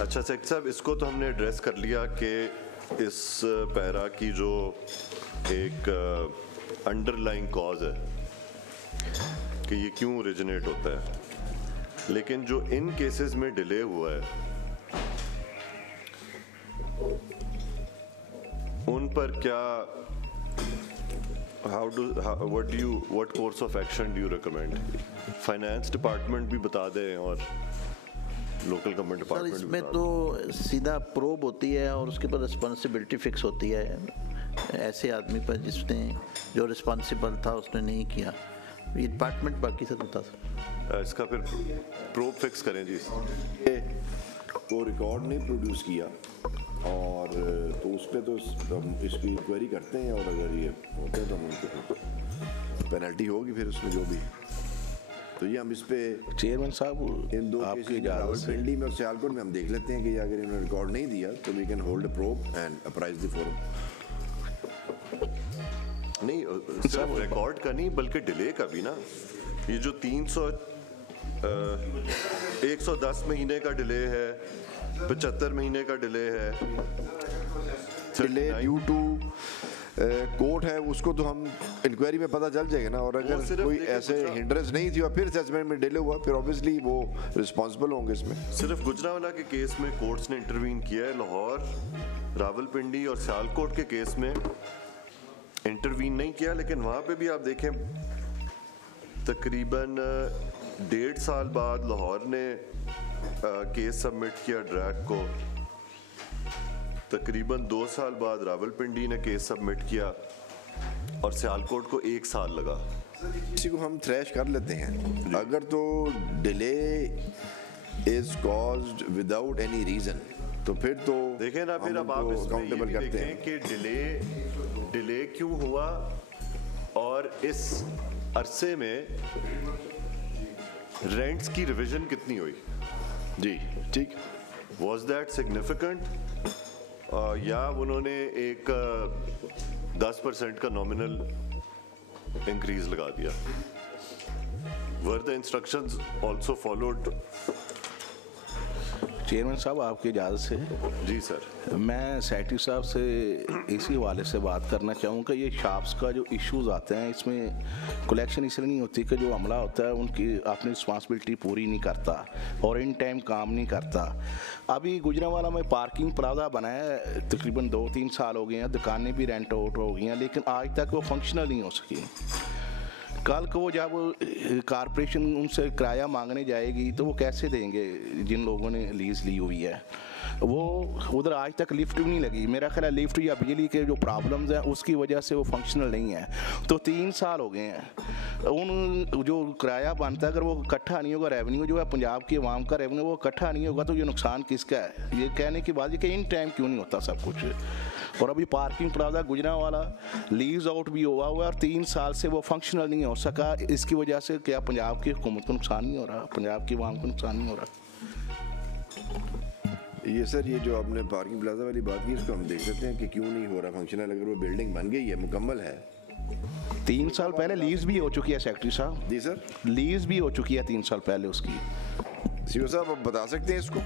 अच्छा सेक्रेटरी साहब, इसको तो हमने एड्रेस कर लिया कि इस पैरा की जो एक अंडरलाइंग कॉज है कि ये क्यों ओरिजिनेट होता है, लेकिन जो इन केसेस में डिले हुआ है उन पर क्या, what course of action do you recommend? Finance department भी बता दें और लोकल गवर्नमेंट डिपार्टमेंट। सर इसमें तो सीधा प्रोब होती है और उसके बाद रिस्पॉन्सिबिलिटी फिक्स होती है ऐसे आदमी पर जिसने जो रिस्पॉन्सिबल था उसने नहीं किया। ये डिपार्टमेंट बाकी से बता सकता। इसका फिर प्रोब फिक्स करें जी। वो रिकॉर्ड नहीं प्रोड्यूस किया और तो उस पर तो हम इसकी इंक्वायरी करते हैं और अगर ये होते हैं तो हम उनको पेनल्टी होगी फिर उसमें जो भी। तो ये हम इस पे चेयरमैन साहब इन दो केसेस रावलपिंडी में और सियालकोट में हम देख लेते हैं कि अगर इन्होंने रिकॉर्ड नहीं दिया तो we can hold a probe and apprise the forum. नहीं सिर्फ रिकॉर्ड का नहीं बल्कि डिले का भी ना। ये जो 110 महीने का डिले है, 75 महीने का डिले है, डिले ड्यू टू कोर्ट है, उसको तो हम इंक्वायरी में पता चल जाएगा ना। और अगर कोई ऐसे हिंड्रेंस नहीं थी और फिर असेसमेंट में डिले हुआ फिर ऑब्वियसली वो रिस्पांसिबल होंगे इसमें। सिर्फ गुजरांवाला के केस में कोर्ट्स ने इंटरवीन किया है, लाहौर, रावलपिंडी और सियालकोट के केस में इंटरवीन नहीं किया। लेकिन वहाँ पे भी आप देखें तकरीबन 1.5 साल बाद लाहौर ने केस सबमिट किया ड्रैग को, तकरीबन 2 साल बाद रावलपिंडी ने केस सबमिट किया और सियालकोट को 1 साल लगा। इसी को हम थ्रैश कर लेते हैं। अगर तो delay is caused without any reason तो फिर तो देखें ना, फिर अब आप इसमें ये भी देखें कि डिले क्यों हुआ और इस अरसे में रेंट्स की रिवीजन कितनी हुई। जी ठीक, वॉज दैट सिग्निफिकेंट या उन्होंने एक 10% का नॉमिनल इंक्रीज लगा दिया। Were the instructions also followed. Chairman साहब आपकी इजाज़त से जी सर, मैं सेक्रेटरी साहब से इसी हवाले से बात करना चाहूँगा। ये शॉप्स का जो इश्यूज आते हैं इसमें कलेक्शन इसलिए नहीं होती कि जो अमला होता है उनकी अपनी रिस्पॉन्सिबिलिटी पूरी नहीं करता और इन टाइम काम नहीं करता। अभी गुजरांवाला में पार्किंग प्लाजा बनाया तकरीबन 2-3 साल हो गए हैं, दुकानें भी रेंट आउट हो गई हैं, लेकिन आज तक वो फंक्शनल नहीं हो सकी। कल को जब कारपोरेशन उनसे किराया मांगने जाएगी तो वो कैसे देंगे जिन लोगों ने लीज ली हुई है। वो उधर आज तक लिफ्ट भी नहीं लगी। मेरा ख्याल है लिफ्ट या बिजली के जो प्रॉब्लम्स हैं उसकी वजह से वो फंक्शनल नहीं है। तो 3 साल हो गए हैं उन जो किराया बनता है अगर वो इकट्ठा नहीं होगा, रेवेन्यू जो है पंजाब की आवाम का रेवेन्यू वो इकट्ठा नहीं होगा, तो ये नुकसान किसका है? ये कहने की बात है कि इन टाइम क्यों नहीं होता सब कुछ। और अभी parking plaza Gujranwala lease out भी हुआ हुआ है और 3 साल से वो फंक्शनल नहीं हो सका। इसकी वजह से क्या पंजाब की हुकूमत को नुकसान नहीं हो रहा, पंजाब की आवाम को नुकसान नहीं हो रहा? ये सर, ये जो आपने पार्किंग प्लाजा वाली बात की, इसको हम देख सकते हैं कि क्यों नहीं हो रहा फंक्शनल। अगर वो बिल्डिंग बन गई है, मुकम्मल है, 3 साल पहले लीज भी हो चुकी है सेक्रेटरी साहब। जी सर, लीज भी हो चुकी है 3 साल पहले उसकी। सीओ साहब आप बता सकते हैं इसको?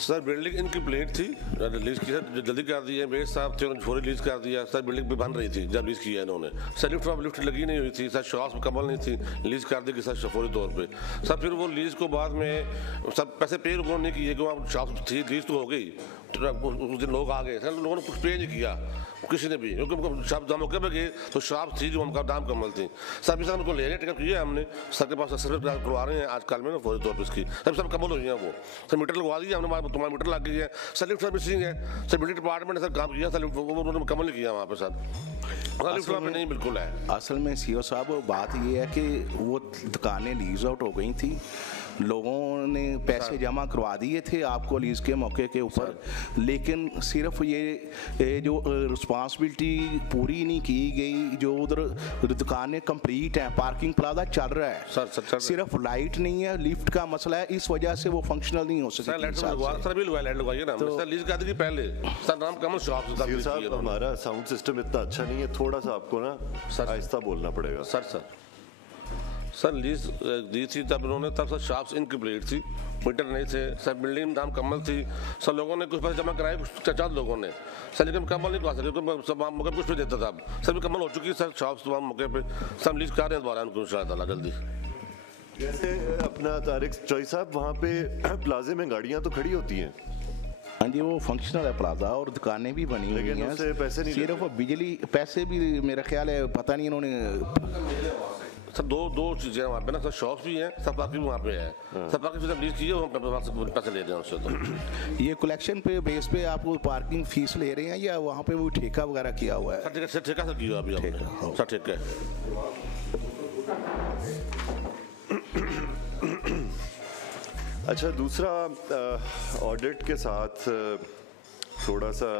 सर बिल्डिंग इनकम्प्लीट थी, रिलीज की सर जल्दी कर दी है, मेरे साहब थे उन्होंने फौरी रिलीज कर दिया। सर बिल्डिंग भी बन रही थी जब रिलीज किया इन्होंने। सर लिफ्ट लगी नहीं हुई थी सर, शॉप्स मुकम्मल नहीं थी, रिलीज कर दी कि सर फौरी तौर पे। सर फिर वो लीज को बाद में सब पैसे पे उन्होंने नहीं किए, क्योंकि शॉप थी, रिलीज तो हो गई, उस दिन लोग आ गए सर, लोगों ने कुछ पे नहीं किया किसी ने भी, क्योंकि शॉप जब मौके पे गए तो शॉप थी जो हमका दाम कमल थी। सर भी सर हमको ले रहे टिकट किया हमने, सर के पास सर्विस करवा रहे हैं आजकल में ना फौरी तौर पर इसकी। सब कमल हुई है वो, सर मीटर लगवा दिया हमने, तुम्हारा मीटर लग गई है। सर लिफ्ट सर्विसिंग है, सर बिल्डिंग डिपार्टमेंट ने सर काम किया, सर उन्होंने कमल नहीं किया वहाँ पे सर, लिफ्ट वहाँ पे नहीं बिल्कुल है। असल में सीओ साहब बात ये है कि वो दुकानें लीज आउट हो गई थी, लोगों ने पैसे जमा करवा दिए थे आपको लीज के मौके के ऊपर, लेकिन सिर्फ ये जो रिस्पॉन्सिबिलिटी पूरी नहीं की गई। जो उधर दुकानें कंप्लीट हैं, पार्किंग प्लाजा चल रहा है सर, सिर्फ लाइट नहीं है, लिफ्ट का मसला है, इस वजह से वो फंक्शनल नहीं हो सके। सर भी लाइट लगवाइए ना, सर लीज कर दी पहले, सर नाम कमल शॉप। साहब हमारा साउंड सिस्टम इतना अच्छा नहीं है, थोड़ा सा आपको ना आहिस्ता बोलना पड़ेगा। सर लीज दी थी तब उन्होंने, तब सर शॉप्स इनकम्प्लीट थी, मीटर नहीं थे सर, बिल्डिंग नाम कमल थी। सर लोगों ने कुछ पैसे जमा कराए, कुछ 4 लोगों ने सर, लेकिन कमल नहीं करा सके, क्योंकि मौके कुछ भी देता था। सर भी कमल हो चुकी है सर, शॉप्स मौके पे सब लीज कर रहे हैं दोबारा उनको इंशाअल्लाह जल्दी। जैसे अपना तारिक चौई साहब, वहाँ पे प्लाजे में गाड़ियाँ तो खड़ी होती हैं। हाँ जी, वो फंक्शनल है प्लाजा और दुकानें भी बनी हुई हैं, पैसे नहीं, सिर्फ बिजली पैसे भी मेरा ख्याल है पता नहीं इन्होंने। सर दो चीज़ें वहाँ पे ना सर, शॉप्स भी हैं, सब बाकी वहाँ पे है, सब बाकी फिर लीज कीजिए पैसे ले रहे हैं उससे। तो ये कलेक्शन पे बेस पे आप पार्किंग फीस ले रहे हैं या वहाँ पे वो ठेका वगैरह किया हुआ है? सर ठेका सर किया अभी सर, ठेका है। अच्छा, दूसरा ऑडिट के साथ थोड़ा सा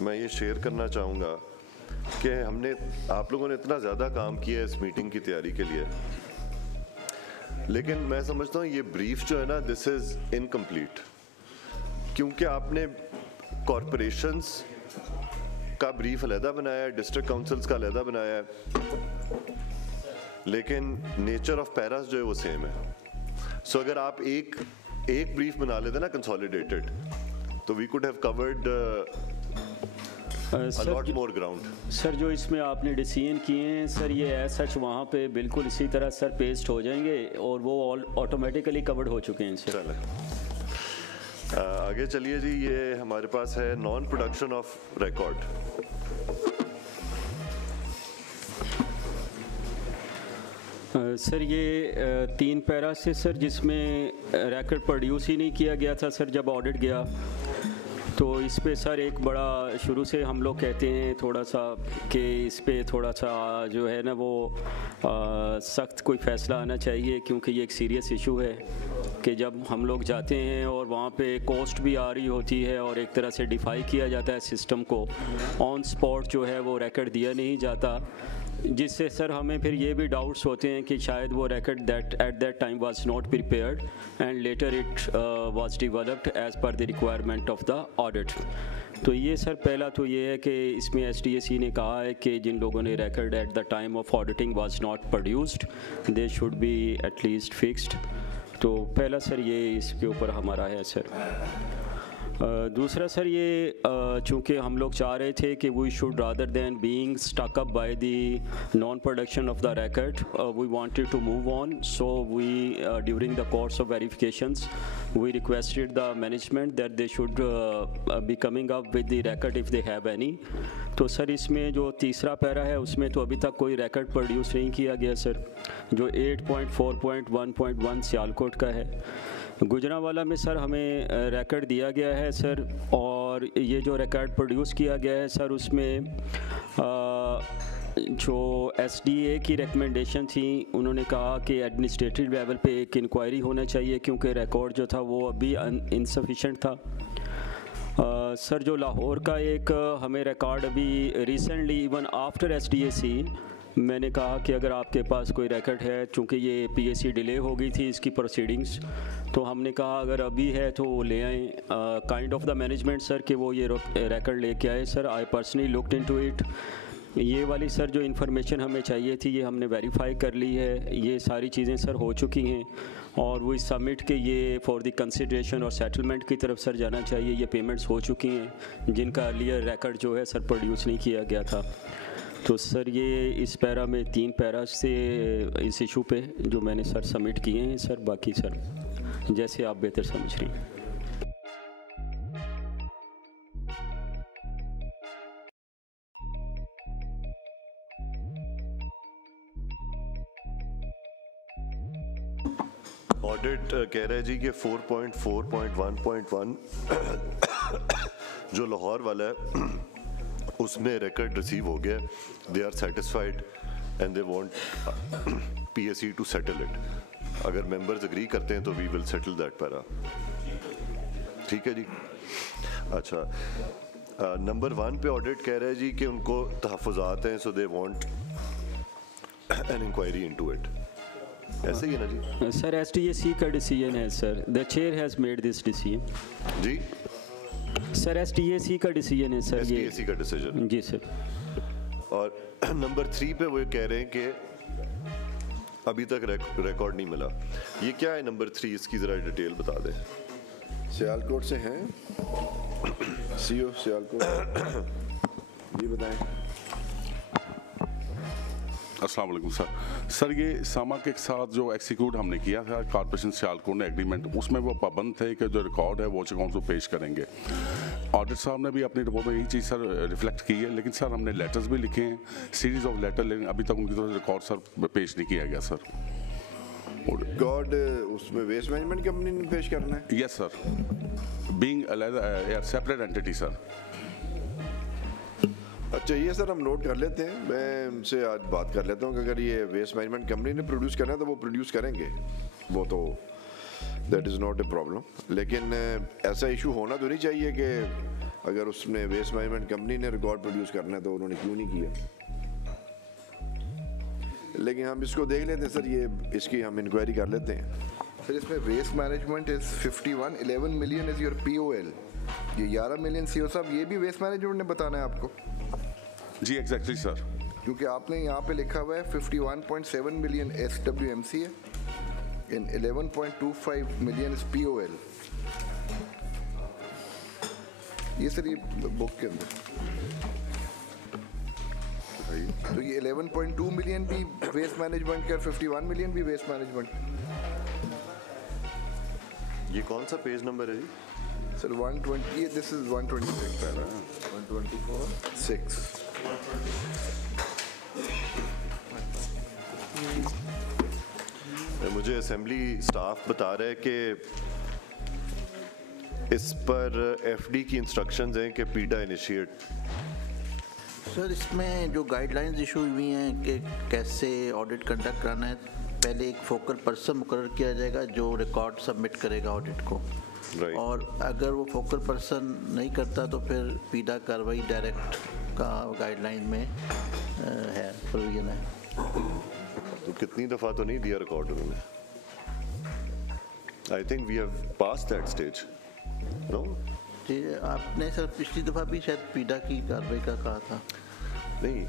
मैं ये शेयर करना चाहूँगा कि हमने, आप लोगों ने इतना ज़्यादा काम किया है इस मीटिंग की तैयारी के लिए, लेकिन मैं समझता हूँ ये ब्रीफ जो है ना, दिस इज़ इनकम्प्लीट, क्योंकि आपने कॉरपोरेशंस का ब्रीफ अलहदा बनाया है, डिस्ट्रिक्ट काउंसिल्स का अलहदा बनाया है, लेकिन नेचर ऑफ पैरास जो है वो सेम है। सो अगर आप एक ब्रीफ बना लेते ना कंसोलिडेटेड, तो we could have covered a lot more ground। Sir जो इसमें आपने डिसीजन किए हैं सर, ये है सच वहाँ पे बिल्कुल इसी तरह सर पेस्ट हो जाएंगे और वो ऑटोमेटिकली कवर्ड हो चुके हैं सर। आगे चलिए जी, ये हमारे पास है non production of record. Sir ये 3 पैरा से सर, जिसमें रिकॉर्ड प्रोड्यूस ही नहीं किया गया था सर जब ऑडिट गया, तो इस पे सर एक बड़ा शुरू से हम लोग कहते हैं थोड़ा सा कि इस पे थोड़ा सा जो है ना वो सख्त कोई फ़ैसला आना चाहिए, क्योंकि ये एक सीरियस इशू है कि जब हम लोग जाते हैं और वहाँ पे कॉस्ट भी आ रही होती है और एक तरह से डिफाई किया जाता है सिस्टम को, ऑन स्पॉट जो है वो रिकॉर्ड दिया नहीं जाता, जिससे सर हमें फिर ये भी डाउट्स होते हैं कि शायद वो record that at that time was not prepared and later it was developed as per the requirement of the audit. तो ये सर पहला तो ये है कि इसमें SDAC ने कहा है कि जिन लोगों ने record at the time of auditing was not produced, they should be at least fixed. तो पहला सर ये इसके ऊपर हमारा है सर। दूसरा सर ये चूँकि हम लोग चाह रहे थे कि we should rather than being stuck up by the non production of the record, we wanted to move on, so we during the course of verifications we requested the management that they should be coming up with the record if they have any। तो sir इसमें जो तीसरा para है उसमें तो अभी तक कोई रिकॉर्ड प्रोड्यूस नहीं किया गया सर, जो 8.4.1.1 सियालकोट का है। गुजरांवाला में सर हमें रिकॉर्ड दिया गया है सर, और ये जो रिकॉर्ड प्रोड्यूस किया गया है सर उसमें जो SDA की रिकमेंडेशन थी, उन्होंने कहा कि एडमिनिस्ट्रेटिव लेवल पे एक इंक्वायरी होना चाहिए क्योंकि रिकॉर्ड जो था वो अभी इनसफिशेंट था। सर जो लाहौर का एक हमें रिकॉर्ड अभी रिसेंटली इवन आफ्टर SDAC मैंने कहा कि अगर आपके पास कोई रिकॉर्ड है, चूँकि ये PAC डिले हो गई थी इसकी प्रोसीडिंग्स, तो हमने कहा अगर अभी है तो वो ले आएँ। Kind of the management sir कि वो ये रिकॉर्ड लेके आए। Sir I personally looked into it. ये वाली सर जो इन्फॉर्मेशन हमें चाहिए थी ये हमने वेरीफाई कर ली है। ये सारी चीज़ें सर हो चुकी हैं और वो इस सबमिट के ये फॉर द कंसिडरेशन और सेटलमेंट की तरफ सर जाना चाहिए। ये पेमेंट्स हो चुकी हैं जिनका अर्लियर रिकॉर्ड जो है सर प्रोड्यूस नहीं किया गया था। तो सर ये इस पैरा में 3 पैरा से इस इशू पे जो मैंने सर सबमिट किए हैं सर, बाकी सर जैसे आप बेहतर समझ रही हैं। ऑडिट कह रहा है जी कि 4.4.1.1 जो लाहौर वाला है उसमें रिकॉर्ड रिसीव हो गया। They are satisfied and they want PAC to settle it. अगर मेंबर्स एग्री करते हैं तो we will settle that para. ठीक है जी। अच्छा, नंबर 1 पे ऑडिट कह रहा है जी कि उनको तहफ़्फ़ुज़ात हैं, so they want an inquiry into it. ऐसे ही है ना जी सर? SDAC का डिसीजन है sir, the chair has made this decision. जी सर SDAC का डिसीजन है सर। SDAC का डिसीजन जी सर। और नंबर 3 पे वो कह रहे हैं कि अभी तक रिकॉर्ड नहीं मिला। ये क्या है नंबर 3? इसकी ज़रा डिटेल बता दें। सियालकोट से हैं CO सियालकोट, ये बताएं। अस्सलाम वालेकुम सर। ये सामा के साथ जो एक्सिक्यूट हमने किया था कॉर्पोरेशन सियालकोट ने एग्रीमेंट, उसमें वो पाबंद थे कि जो रिकॉर्ड है वो अकाउंट को पेश करेंगे। ऑडिटर साहब ने भी अपनी रिपोर्ट में यही चीज़ सर रिफ्लेक्ट की है, लेकिन सर हमने लेटर्स भी लिखे हैं, सीरीज ऑफ लेटर, लेकिन अभी तक उनकी तरफ से रिकॉर्ड सर पेश नहीं किया गया सर। रिकॉर्ड उसमें वेस्ट मैनेजमेंट कंपनी ने पेश करना है? Yes sir, being a separate entity sir. अच्छा, ये सर हम नोट कर लेते हैं। मैं उनसे आज बात कर लेता हूँ कि अगर ये वेस्ट मैनेजमेंट कंपनी ने प्रोड्यूस करना है तो वो प्रोड्यूस करेंगे, वो तो that is not a problem. लेकिन ऐसा इशू होना तो नहीं चाहिए कि अगर उसने वेस्ट मैनेजमेंट कंपनी ने रिकॉर्ड प्रोड्यूस करना है तो उन्होंने क्यों नहीं किया। लेकिन हम इसको देख लेते हैं सर, ये इसकी हम इंक्वायरी कर लेते हैं। सर इसमें waste management is 51, 11 million is your POL। ये 11 मिलियन CO साहब ये भी वेस्ट मैनेजमेंट ने बताना है आपको? जी एग्जैक्टली सर, क्योंकि आपने यहाँ पे लिखा हुआ है 51.7 मिलियन SWMC है and 11.25 मिलियन इज POL। ये सर ये बुक के अंदर तो ये 11.2 मिलियन भी वेस्ट मैनेजमेंट का, 51 मिलियन भी वेस्ट मैनेजमेंट। ये कौन सा पेज नंबर है जी? सर 120, दिस इज 126 है ना, 124/6। मुझे असेंबली स्टाफ बता रहा है कि इस पर FD की इंस्ट्रक्शंस हैं कि PIDA इनिशिएट। सर इसमें जो गाइडलाइंस इशू हुई हैं कि कैसे ऑडिट कंडक्ट करना है, पहले एक फोकल पर्सन मुकर्रर किया जाएगा जो रिकॉर्ड सबमिट करेगा ऑडिट को, और अगर वो फोकल पर्सन नहीं करता तो फिर PIDA कार्रवाई डायरेक्ट का गाइडलाइन में है, प्रोविजन है। तो कितनी दफ़ा तो नहीं दिया रिकॉर्ड उन्होंने? I think we have passed that stage. No जी, आपने सर पिछली दफ़ा भी शायद PIDA की कार्रवाई का कहा था। नहीं,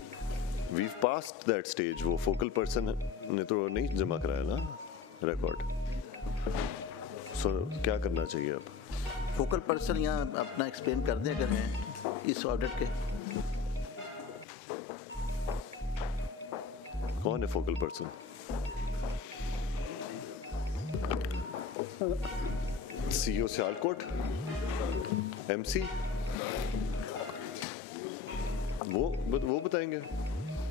वी पास्ड दैट स्टेज। वो फोकल पर्सन ने तो नहीं जमा कराया ना रिकॉर्ड। सो क्या करना चाहिए अब? फोकल पर्सन यहाँ अपना एक्सप्लेन कर दें अगर हैं इस ऑडिट के। कौन है focal person? CO Sialkot, MC, वो बताएंगे।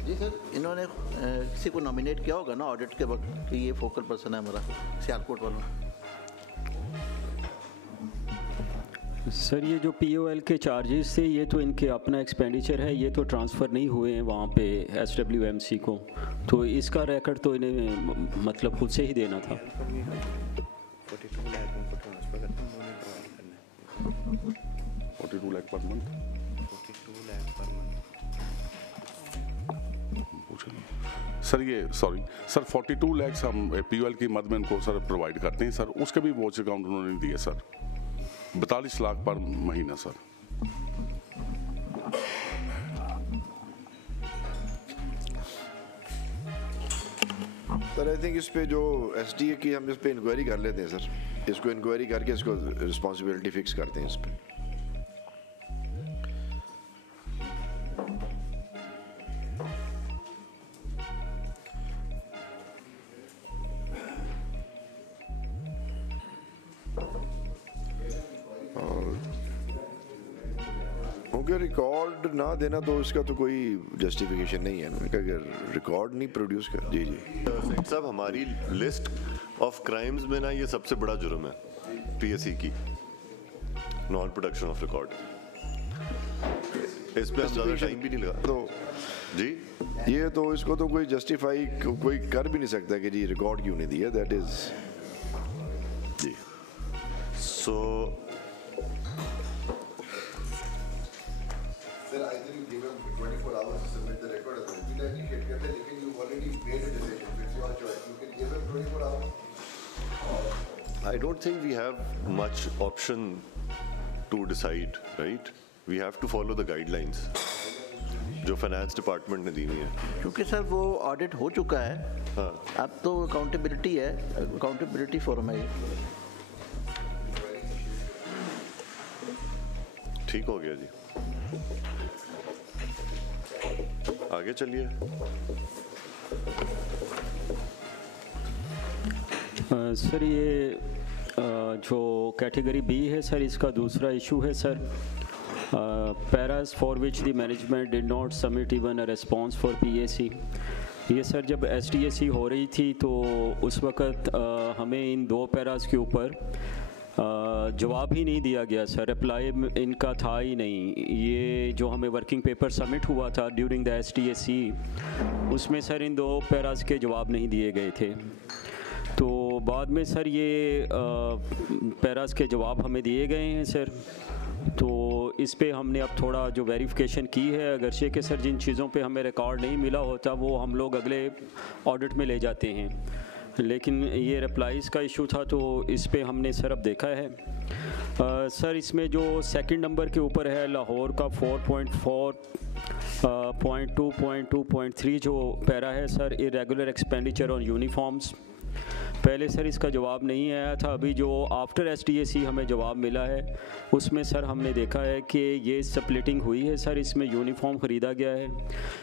जी सर, इन्होंने किसी को नॉमिनेट किया होगा ना ऑडिट के वक्त कि ये फोकल पर्सन है हमारा सियालकोट वाला। सर ये जो POL के चार्जेस थे ये तो इनके अपना एक्सपेंडिचर है, ये तो ट्रांसफ़र नहीं हुए हैं वहाँ पे SWMC को, तो इसका रिकॉर्ड तो इन्हें मतलब खुद से ही देना था। 42 लाख पर मंथ। सर ये सॉरी सर 42 लाख हम POL की मद में इनको सर प्रोवाइड करते हैं सर, उसके भी वॉच अकाउंट उन्होंने दिए सर 42 लाख पर महीना सर। सर आई थिंक इस पे जो SDA की हम इस पे इंक्वायरी कर लेते हैं सर, इसको इंक्वायरी करके इसको रिस्पॉन्सिबिलिटी फिक्स करते हैं इस पे। रिकॉर्ड ना देना तो इसका तो कोई जस्टिफिकेशन नहीं है ना, अगर रिकॉर्ड नहीं प्रोड्यूस कर। जी जी सब हमारी लिस्ट ऑफ क्राइम्स में ना ये सबसे बड़ा जुर्म है PSE की, नॉन प्रोडक्शन ऑफ रिकॉर्ड। इस पे हम ज़्यादा टाइम भी नहीं लगा तो जी, ये तो इसको तो कोई जस्टिफाई कोई कर भी नहीं सकता कि जी रिकॉर्ड क्यों नहीं दिया, दैट इज जी। So Sir, either you give him 24 hours to submit the record as well. You can get it, लेकिन you've already made a decision. It's your choice. You can give him 24 hours. I don't think we have much option to decide, right? We have to follow the guidelines जो finance department ने दी हुई है। क्योंकि sir वो audit हो चुका है, हाँ अब तो अकाउंटेबिलिटी है, अकाउंटेबिलिटी फॉर्म है। ठीक हो गया जी, आगे चलिए। सर ये जो कैटेगरी B है सर, इसका दूसरा इशू है sir, Paris for which the management did not submit even a response for PAC। ये सर जब SDAC हो रही थी तो उस वक़्त हमें इन 2 पैरास के ऊपर जवाब ही नहीं दिया गया सर, रिप्लाई इनका था ही नहीं। ये जो हमें वर्किंग पेपर सबमिट हुआ था ड्यूरिंग द SDAC, उसमें सर इन 2 पैरास के जवाब नहीं दिए गए थे। तो बाद में सर ये पैरास के जवाब हमें दिए गए हैं सर, तो इस पे हमने अब थोड़ा जो वेरिफिकेशन की है, अगरचे कि सर जिन चीज़ों पे हमें रिकॉर्ड नहीं मिला होता वो हम लोग अगले ऑडिट में ले जाते हैं, लेकिन ये रिप्लाईज़ का इशू था तो इस पे हमने सर अब देखा है। सर इसमें जो सेकंड नंबर के ऊपर है लाहौर का 4.4.2.2.3 जो पैरा है sir, irregular expenditure on uniforms, पहले सर इसका जवाब नहीं आया था, अभी जो आफ्टर SDAC हमें जवाब मिला है उसमें सर हमने देखा है कि ये स्प्लिटिंग हुई है सर, इसमें यूनिफॉर्म ख़रीदा गया है,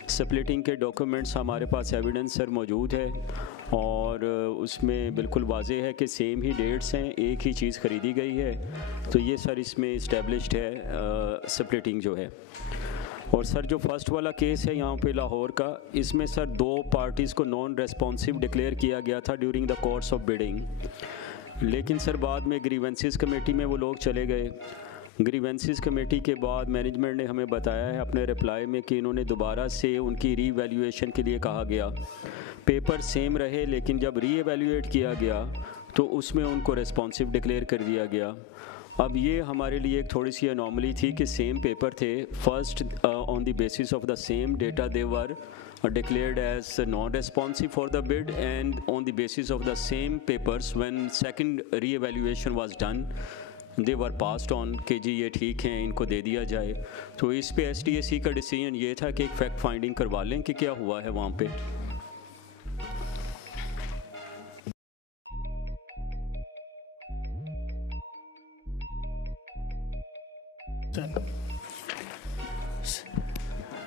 स्प्लिटिंग के डॉक्यूमेंट्स हमारे पास एविडेंस सर मौजूद है और उसमें बिल्कुल वाज़ेह है कि सेम ही डेट्स हैं, एक ही चीज़ ख़रीदी गई है, तो ये सर इसमें इस्टेब्लिश्ड है स्प्लिटिंग जो है। और सर जो फर्स्ट वाला केस है यहाँ पे लाहौर का, इसमें सर 2 पार्टीज़ को नॉन रेस्पॉन्सिव डिक्लेयर किया गया था during the course of bidding, लेकिन सर बाद में ग्रीवेंसेस कमेटी में वो लोग चले गए। ग्रीवेंसेस कमेटी के बाद मैनेजमेंट ने हमें बताया है अपने रिप्लाई में कि इन्होंने दोबारा से उनकी रीवैल्यूएशन के लिए कहा गया, पेपर सेम रहे लेकिन जब रीएवैल्यूएट किया गया तो उसमें उनको रेस्पॉन्सिव डिक्लेयर कर दिया गया। अब ये हमारे लिए एक थोड़ी सी अनोमली थी कि सेम पेपर थे, first on the basis of the same data they were declared as non-responsive for the bid, and on the basis of the same papers when second re-evaluation was done they were passed on कि जी ये ठीक हैं, इनको दे दिया जाए। तो इस पे SDAC का डिसीजन ये था कि एक फैक्ट फाइंडिंग करवा लें कि क्या हुआ है वहाँ पे।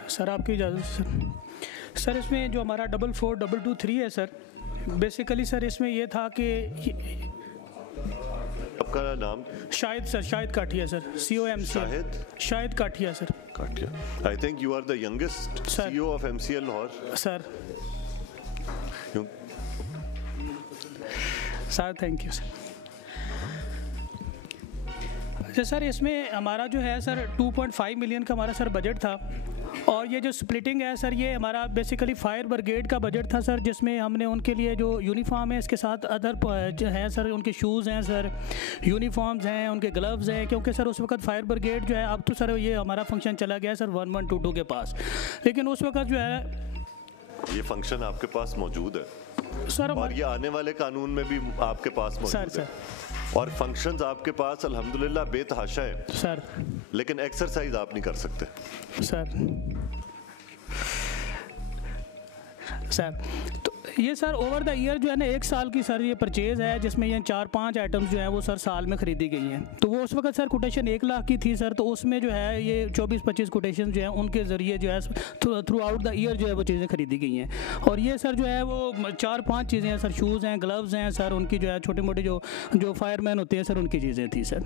सर आपकी इजाज़त सर इसमें जो हमारा 44223 है सर, बेसिकली सर इसमें ये था कि आपका नाम? Shahid sir, Shahid Kathia sir, COMCL। Shahid Kathia sir. Kathia, I think you are the youngest CEO of MCL Lahore sir. Sir thank you sir. Sir इसमें हमारा जो है सर 2.5 मिलियन का हमारा सर बजट था, और ये जो स्प्लिटिंग है सर ये हमारा बेसिकली फायर ब्रिगेड का बजट था सर, जिसमें हमने उनके लिए जो यूनिफॉर्म है इसके साथ अदर जो है सर उनके शूज़ हैं सर, यूनिफॉर्म्स हैं, उनके ग्लव्स हैं, क्योंकि सर उस वक्त फायर ब्रिगेड जो है, अब तो सर ये हमारा फंक्शन चला गया है सर 1122 के पास, लेकिन उस वक्त जो है ये फंक्शन आपके पास मौजूद है सर, और ये आने वाले कानून में भी आपके पास मौजूद है और फंक्शंस आपके पास अल्हम्दुलिल्लाह बेतहाशा है सर, लेकिन एक्सरसाइज आप नहीं कर सकते सर। तो ये सर ओवर द ईयर जो है ना 1 साल की सर ये परचेज़ है, जिसमें ये 4-5 आइटम्स जो हैं वो सर साल में ख़रीदी गई हैं। तो वो उस वक्त सर कोटेशन 1 लाख की थी सर, तो उसमें जो है ये 24-25 कोटेशन जो हैं उनके ज़रिए जो है थ्रू आउट द ईयर जो है वो चीज़ें ख़रीदी गई हैं। और ये सर जो है वो 4-5 चीज़ें हैं सर, शूज़ हैं, ग्लव्स हैं सर, उनकी जो है छोटी मोटी जो फायरमैन होते हैं सर उनकी चीज़ें थी सर।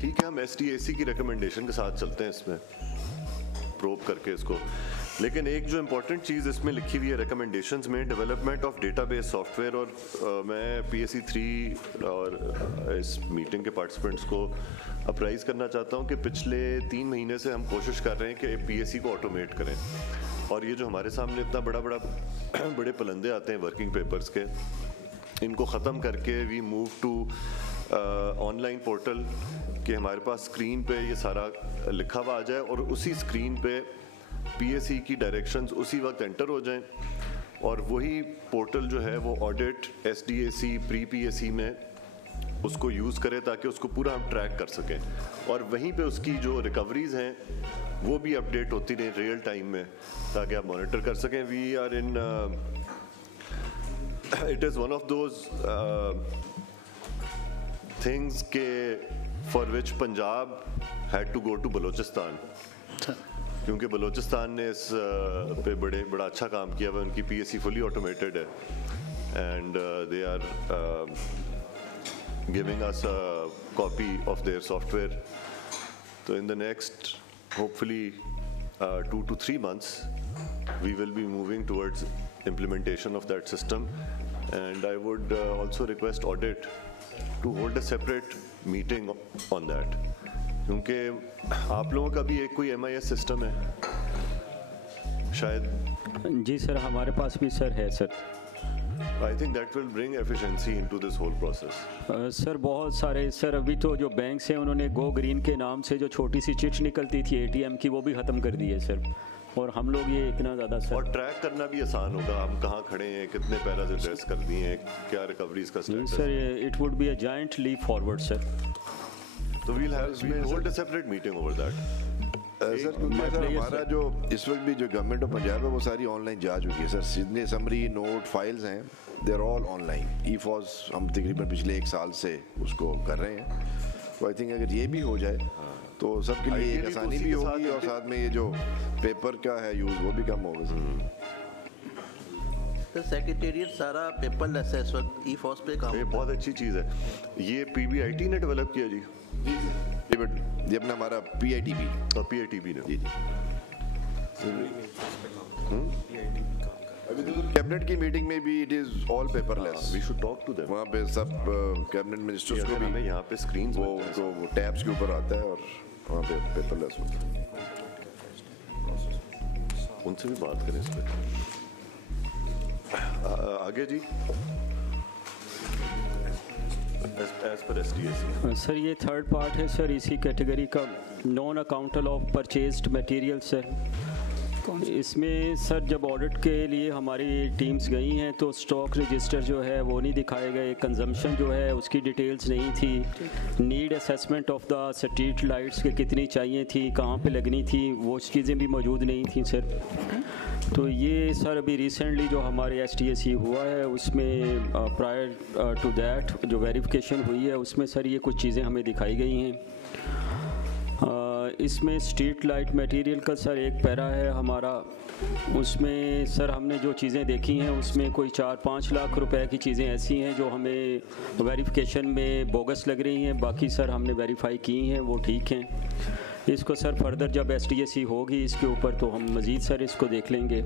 ठीक है, हम SDAC की रिकमेंडेशन के साथ चलते हैं इसमें प्रोब करके इसको, लेकिन एक जो इम्पोर्टेंट चीज़ इसमें लिखी हुई है रिकमेंडेशंस में, डेवलपमेंट ऑफ डेटाबेस सॉफ्टवेयर, और मैं PSE 3 और इस मीटिंग के पार्टिसिपेंट्स को अप्राइज़ करना चाहता हूँ कि पिछले 3 महीने से हम कोशिश कर रहे हैं कि PSE को ऑटोमेट करें, और ये जो हमारे सामने इतना बड़े पलंदे आते हैं वर्किंग पेपर्स के, इनको ख़त्म करके we move to online portal कि हमारे पास स्क्रीन पे ये सारा लिखा हुआ आ जाए और उसी स्क्रीन पे PSE की डायरेक्शंस उसी वक्त एंटर हो जाएं, और वही पोर्टल जो है वो ऑडिट SDAC प्री PSE में उसको यूज़ करें ताकि उसको पूरा हम ट्रैक कर सकें, और वहीं पे उसकी जो रिकवरीज हैं वो भी अपडेट होती रहें रियल टाइम में ताकि आप मॉनिटर कर सकें। We are in it is one of those things के for which Punjab had to go to Balochistan, क्योंकि बलोचिस्तान ने इस पे बड़ा अच्छा काम किया हुआ, उनकी PSE फुली ऑटोमेटेड है and they are giving us a copy of their software. तो in the next hopefully 2 to 3 months we will be moving towards implementation of that system, and I would also request audit to hold a separate meeting on that, क्योंकि आप लोगों का भी एक कोई MIS system है शायद। जी सर, हमारे पास भी सर है sir. I think that will bring efficiency into this whole process. Sir बहुत सारे सर, अभी तो जो बैंक्स हैं उन्होंने गो ग्रीन के नाम से जो छोटी सी चिट्स निकलती थी ATM की वो भी ख़त्म कर दी है सर, और हम लोग ये इतना ज़्यादा सर, और ट्रैक करना भी आसान होगा, हम कहाँ खड़े हैं, कितने पैराज एड्रेस कर दिए हैं, क्या रिकवरीज का status sir, it would be a giant leap forward sir. तो we'll hold a separate meeting over that. सर क्योंकि सर हमारा जो इस वक्त भी जो गवर्नमेंट ऑफ पंजाब है वो सारी ऑनलाइन जा चुकी है सर, जितने समरी नोट फाइल्स हैं they are all online. E-FOS हम तकरीबन पिछले 1 साल से उसको कर रहे हैं, तो आई थिंक अगर ये भी हो जाए तो सबके लिए एक आसानी भी होगी, और साथ में ये जो पेपर का है यूज़ वो भी कम होगा सर। सेक्रेटेरिएट सारा पेपरलेस है इस वक्त, E-FOS पे काम। ये बहुत अच्छी चीज़ है, ये PBIT ने डेवलप किया जी, ये अपना हमारा PITB और PITB ने जी अभी तो कैबिनेट की मीटिंग में भी it is all paperless. We should talk to them, वहाँ पे सब कैबिनेट मिनिस्टर्स को भी हमें यहाँ पे स्क्रीन वो टैब्स के ऊपर आता है और वहाँ पे पेपरलेस होता है। उनसे भी बात करें इस पर। आगे जी, एज पर SDAC सर ये थर्ड पार्ट है सर इसी कैटेगरी का, non accountable of purchased material sir. इसमें सर जब ऑडिट के लिए हमारी टीम्स गई हैं तो स्टॉक रजिस्टर जो है वो नहीं दिखाए गए, कंजम्पशन जो है उसकी डिटेल्स नहीं थी, need assessment of the street lights के कितनी चाहिए थी, कहाँ पे लगनी थी, वो चीज़ें भी मौजूद नहीं थी सर। तो ये सर अभी रिसेंटली जो हमारे SDAC हुआ है उसमें प्रायर टू दैट जो वेरिफिकेशन हुई है उसमें सर ये कुछ चीज़ें हमें दिखाई गई हैं। इसमें स्ट्रीट लाइट मटेरियल का सर एक पैरा है हमारा, उसमें सर हमने जो चीज़ें देखी हैं उसमें कोई 4-5 लाख रुपए की चीज़ें ऐसी हैं जो हमें वेरिफिकेशन में बोगस लग रही हैं, बाकी सर हमने वेरीफाई की हैं वो ठीक हैं। इसको सर फर्दर जब SDAC होगी इसके ऊपर तो हम मज़ीद सर इसको देख लेंगे।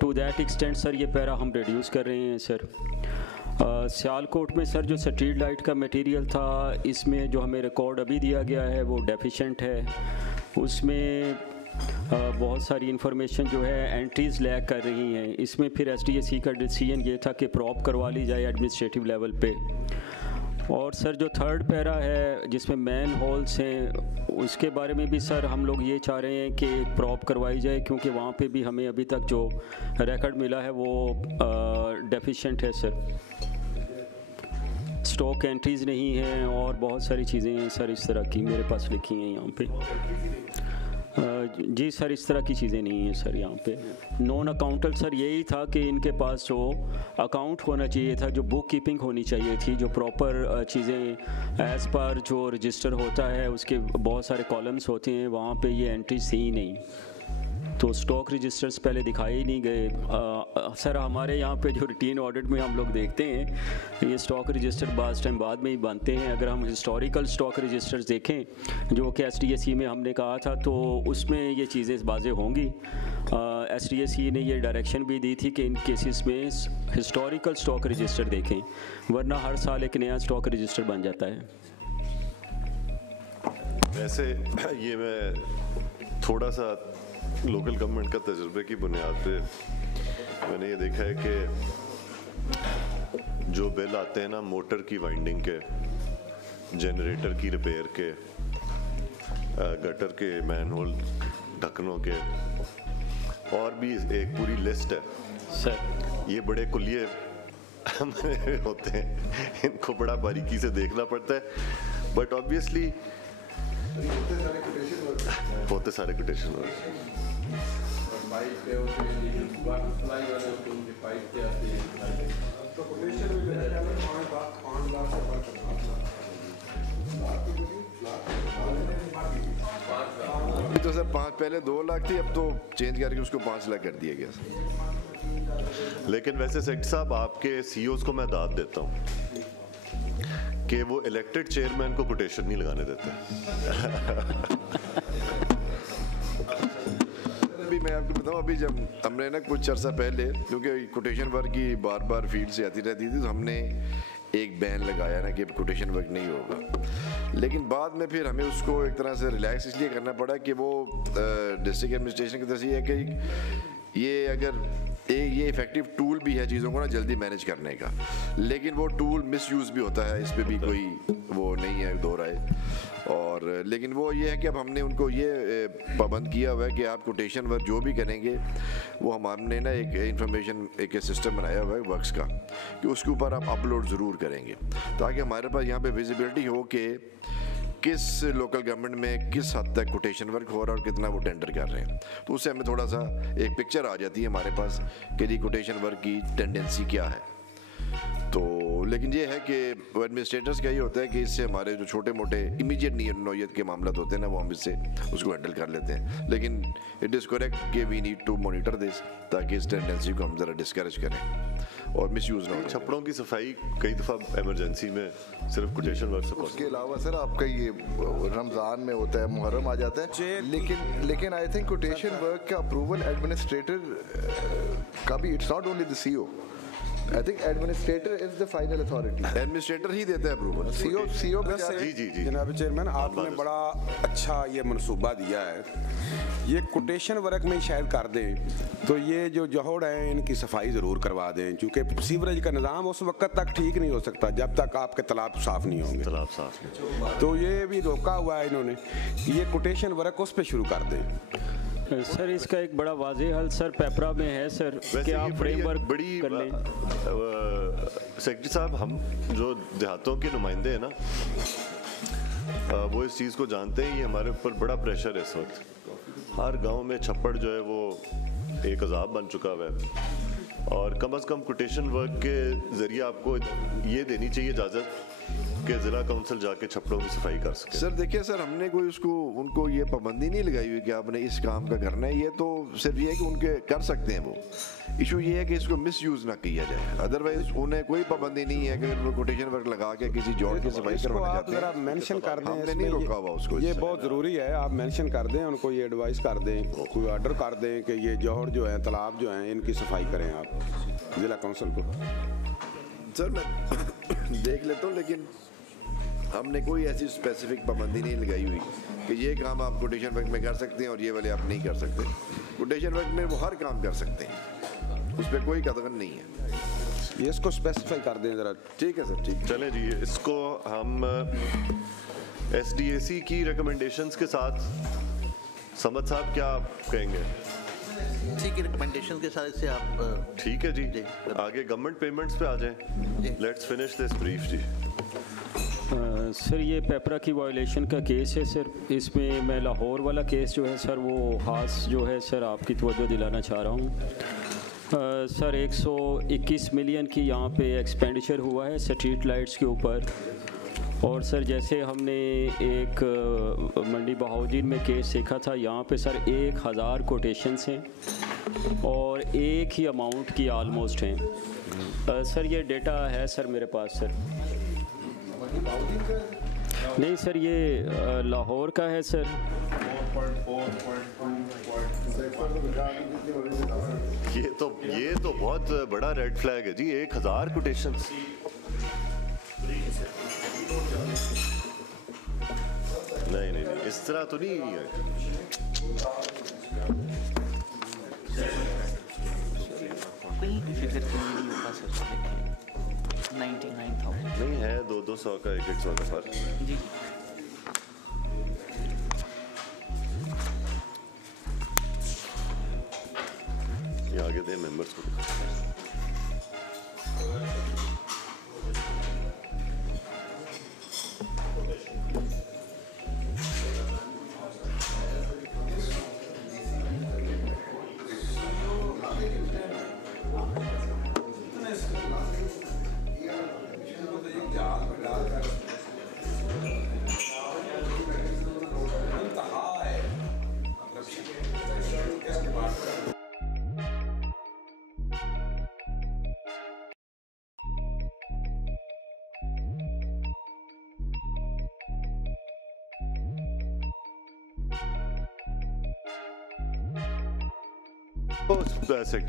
टू दैट एक्सटेंट सर ये पैरा हम रिड्यूस कर रहे हैं सर। सियालकोट में सर जो स्ट्रीट लाइट का मटेरियल था, इसमें जो हमें रिकॉर्ड अभी दिया गया है वो डेफिशिएंट है। उसमें बहुत सारी इन्फॉर्मेशन जो है एंट्रीज़ लैग कर रही हैं। इसमें फिर SDSE का डिसीजन ये था कि प्रॉप करवा ली जाए एडमिनिस्ट्रेटिव लेवल पे। और सर जो थर्ड पैरा है जिसमें मैन होल्स हैं, उसके बारे में भी सर हम लोग ये चाह रहे हैं कि प्रॉप करवाई जाए, क्योंकि वहाँ पे भी हमें अभी तक जो रिकॉर्ड मिला है वो डेफिशिएंट है सर। स्टॉक एंट्रीज़ नहीं हैं और बहुत सारी चीज़ें हैं सर इस तरह की मेरे पास लिखी हैं यहाँ पे। जी सर, इस तरह की चीज़ें नहीं हैं सर यहाँ पे। नॉन अकाउंटल सर यही था कि इनके पास जो अकाउंट होना चाहिए था, जो बुक कीपिंग होनी चाहिए थी, जो प्रॉपर चीज़ें एज़ पर जो रजिस्टर होता है उसके बहुत सारे कॉलम्स होते हैं, वहाँ पे ये एंट्रीज थी ही नहीं। तो स्टॉक रजिस्टर्स पहले दिखाए ही नहीं गए। सर हमारे यहाँ पे जो रूटीन ऑडिट में हम लोग देखते हैं ये स्टॉक रजिस्टर बाज़ टाइम बाद में ही बनते हैं। अगर हम हिस्टोरिकल स्टॉक रजिस्टर्स देखें जो कि SDSE में हमने कहा था, तो उसमें ये चीज़ें वाज़ेह होंगी। SDSE ने ये डायरेक्शन भी दी थी कि इन केसेस में हिस्टोरिकल स्टॉक रजिस्टर देखें, वरना हर साल एक नया स्टॉक रजिस्टर बन जाता है। वैसे ये मैं थोड़ा सा लोकल गवर्नमेंट का तजुर्बे की बुनियाद पे मैंने ये देखा है कि जो बिल आते हैं ना मोटर की वाइंडिंग के, जनरेटर की रिपेयर के, गटर के मैनहोल ढक्कनों के, और भी एक पूरी लिस्ट है सर। ये बड़े कुलिये होते हैं, इनको बड़ा बारीकी से देखना पड़ता है, बट ऑब्वियसली होते सारे कोटेशन वर्क। तो सर पहले 2 लाख थी, अब तो चेंज करके उसको 5 लाख कर दिया गया। लेकिन वैसे सेक्रेटरी साहब आपके CEOs को मैं दाद देता हूँ कि वो इलेक्टेड चेयरमैन को कोटेशन नहीं लगाने देते। अभी मैं आपको बताऊं, अभी जब हमने ना कुछ अर्सा पहले, क्योंकि कोटेशन वर्क की बार बार फील्ड से आती रहती थी, तो हमने एक बैन लगाया ना कि कोटेशन वर्क नहीं होगा। लेकिन बाद में फिर हमें उसको एक तरह से रिलैक्स इसलिए करना पड़ा कि वो डिस्ट्रिक्ट एडमिनिस्ट्रेशन की तरफ से है कि ये अगर ये इफेक्टिव टूल भी है चीज़ों को ना जल्दी मैनेज करने का, लेकिन वो टूल मिसयूज़ भी होता है, इस पर भी कोई वो नहीं है दो राय। और लेकिन वो ये है कि अब हमने उनको ये पाबंद किया हुआ है कि आप कोटेशन वर्क जो भी करेंगे वो हमने ना एक इंफॉर्मेशन एक सिस्टम बनाया हुआ है वर्क्स का कि उसके ऊपर आप अपलोड ज़रूर करेंगे, ताकि हमारे पास यहाँ पे विजिबिलिटी हो कि किस लोकल गवर्नमेंट में किस हद तक कोटेशन वर्क हो रहा है और कितना वो टेंडर कर रहे हैं। तो उससे हमें थोड़ा सा एक पिक्चर आ जाती है हमारे पास कि जी कोटेशन वर्क की टेंडेंसी क्या है। तो लेकिन ये है कि एडमिनिस्ट्रेटर्स का ये होता है कि इससे हमारे जो छोटे मोटे इमीडिएट नौयत के मामला होते हैं ना, वो हम इससे उसको हैंडल कर लेते हैं। लेकिन इट इज़ करेक्ट कि we need to monitor this, ताकि इस टेंडेंसी को हम ज़रा डिस्करेज करें और मिसयूज़ ना हो। छप्पड़ों की सफाई कई दफ़ा एमरजेंसी में सिर्फ कोटेशन वर्क से। उसके अलावा सर आपका ये रमज़ान में होता है, मुहर्रम आ जाता है, लेकिन आई थिंक कोटेशन वर्क का अप्रूवल एडमिनिस्ट्रेटर का भी, it's not only the CEO। I think administrator is the final authority. Administrator ही देता है अप्रूवल। CEO जी जनाब चेयरमैन, आपने बड़ा अच्छा ये मनसूबा दिया है, ये कोटेशन वर्क में शायद कर दें तो ये जो जोहड़ है इनकी सफाई ज़रूर करवा दें, क्योंकि सीवरेज का निज़ाम उस वक्त तक ठीक नहीं हो सकता जब तक आपके तालाब साफ़ नहीं होंगे। तालाब साफ नहीं, तो ये भी रोका हुआ है इन्होंने, ये कोटेशन वर्क उस पर शुरू कर दें। सर इसका एक बड़ा वाज़ेह हल सर पेपरा में है सर कि आप फ्रेमवर्क बड़ी कर लें। सेक्रेटरी साहब, हम जो देहातों के नुमाइंदे हैं ना, वो इस चीज़ को जानते हैं, ये हमारे ऊपर बड़ा प्रेशर है इस वक्त। हर गांव में छप्पड़ जो है वो एक अजाब बन चुका हुआ है, और कम से कम कोटेशन वर्क के ज़रिए आपको ये देनी चाहिए इजाज़त कि ज़िला काउंसिल जाके छप्पड़ों की सफाई कर सके। सर देखिए सर, हमने कोई उनको ये पाबंदी नहीं लगाई हुई कि आपने इस काम का करना है, ये तो सिर्फ ये है कि उनके कर सकते हैं वो। इशू ये है कि इसको मिसयूज़ ना किया जाए, अदरवाइज उन्हें कोई पाबंदी नहीं है कि वो कोटेशन वर्क लगा के किसी जोड़ की सफाई करवाना चाहते हैं। आप मेंशन कर दें, हमने नहीं रोका हुआ उसको, ये बहुत ज़रूरी है, आप मेंशन कर दें, उनको ये एडवाइस कर दें, कोई ऑर्डर कर दें कि ये जोहड़ जो है तालाब जो हैं इनकी सफाई करें आप ज़िला काउंसिल को। सर मैं देख लेता हूँ, लेकिन हमने कोई ऐसी स्पेसिफिक पाबंदी नहीं लगाई हुई कि ये काम आप कोटेशन वर्क में कर सकते हैं और ये वाले आप नहीं कर सकते। कोटेशन वर्क में वो हर काम कर सकते हैं, उस पर कोई कदगन नहीं है। ये इसको स्पेसिफाई कर दें ज़रा। ठीक है सर, ठीक। चलें जी, इसको हम SDAC की रिकमेंडेशंस के साथ, समद साहब क्या कहेंगे? ठीक है, रिकमेंडेशन के साथ से आप ठीक है जी, आगे गवर्नमेंट पेमेंट्स पे आ जाएं। लेट्स फिनिश दिस ब्रीफ जी। सर ये पेपरा की वायलेशन का केस है सर, इसमें मैं लाहौर वाला केस जो है सर वो ख़ास जो है सर आपकी तवज्जो दिलाना चाह रहा हूँ। सर 121 मिलियन की यहाँ पे एक्सपेंडिचर हुआ है स्ट्रीट लाइट्स के ऊपर। और सर जैसे हमने एक मंडी बहाउद्दीन में केस देखा था, यहाँ पे सर 1000 कोटेशंस हैं और एक ही अमाउंट की आलमोस्ट हैं। सर ये डेटा है सर मेरे पास सर। नहीं सर ये लाहौर का है सर। ये तो बहुत बड़ा रेड फ्लैग है जी, 1000 कोटेशंस। नहीं, इस तरह तो नहीं है। नहीं है 200 का 100 का फर्क जी। ये आगे दे मेंबर्स को।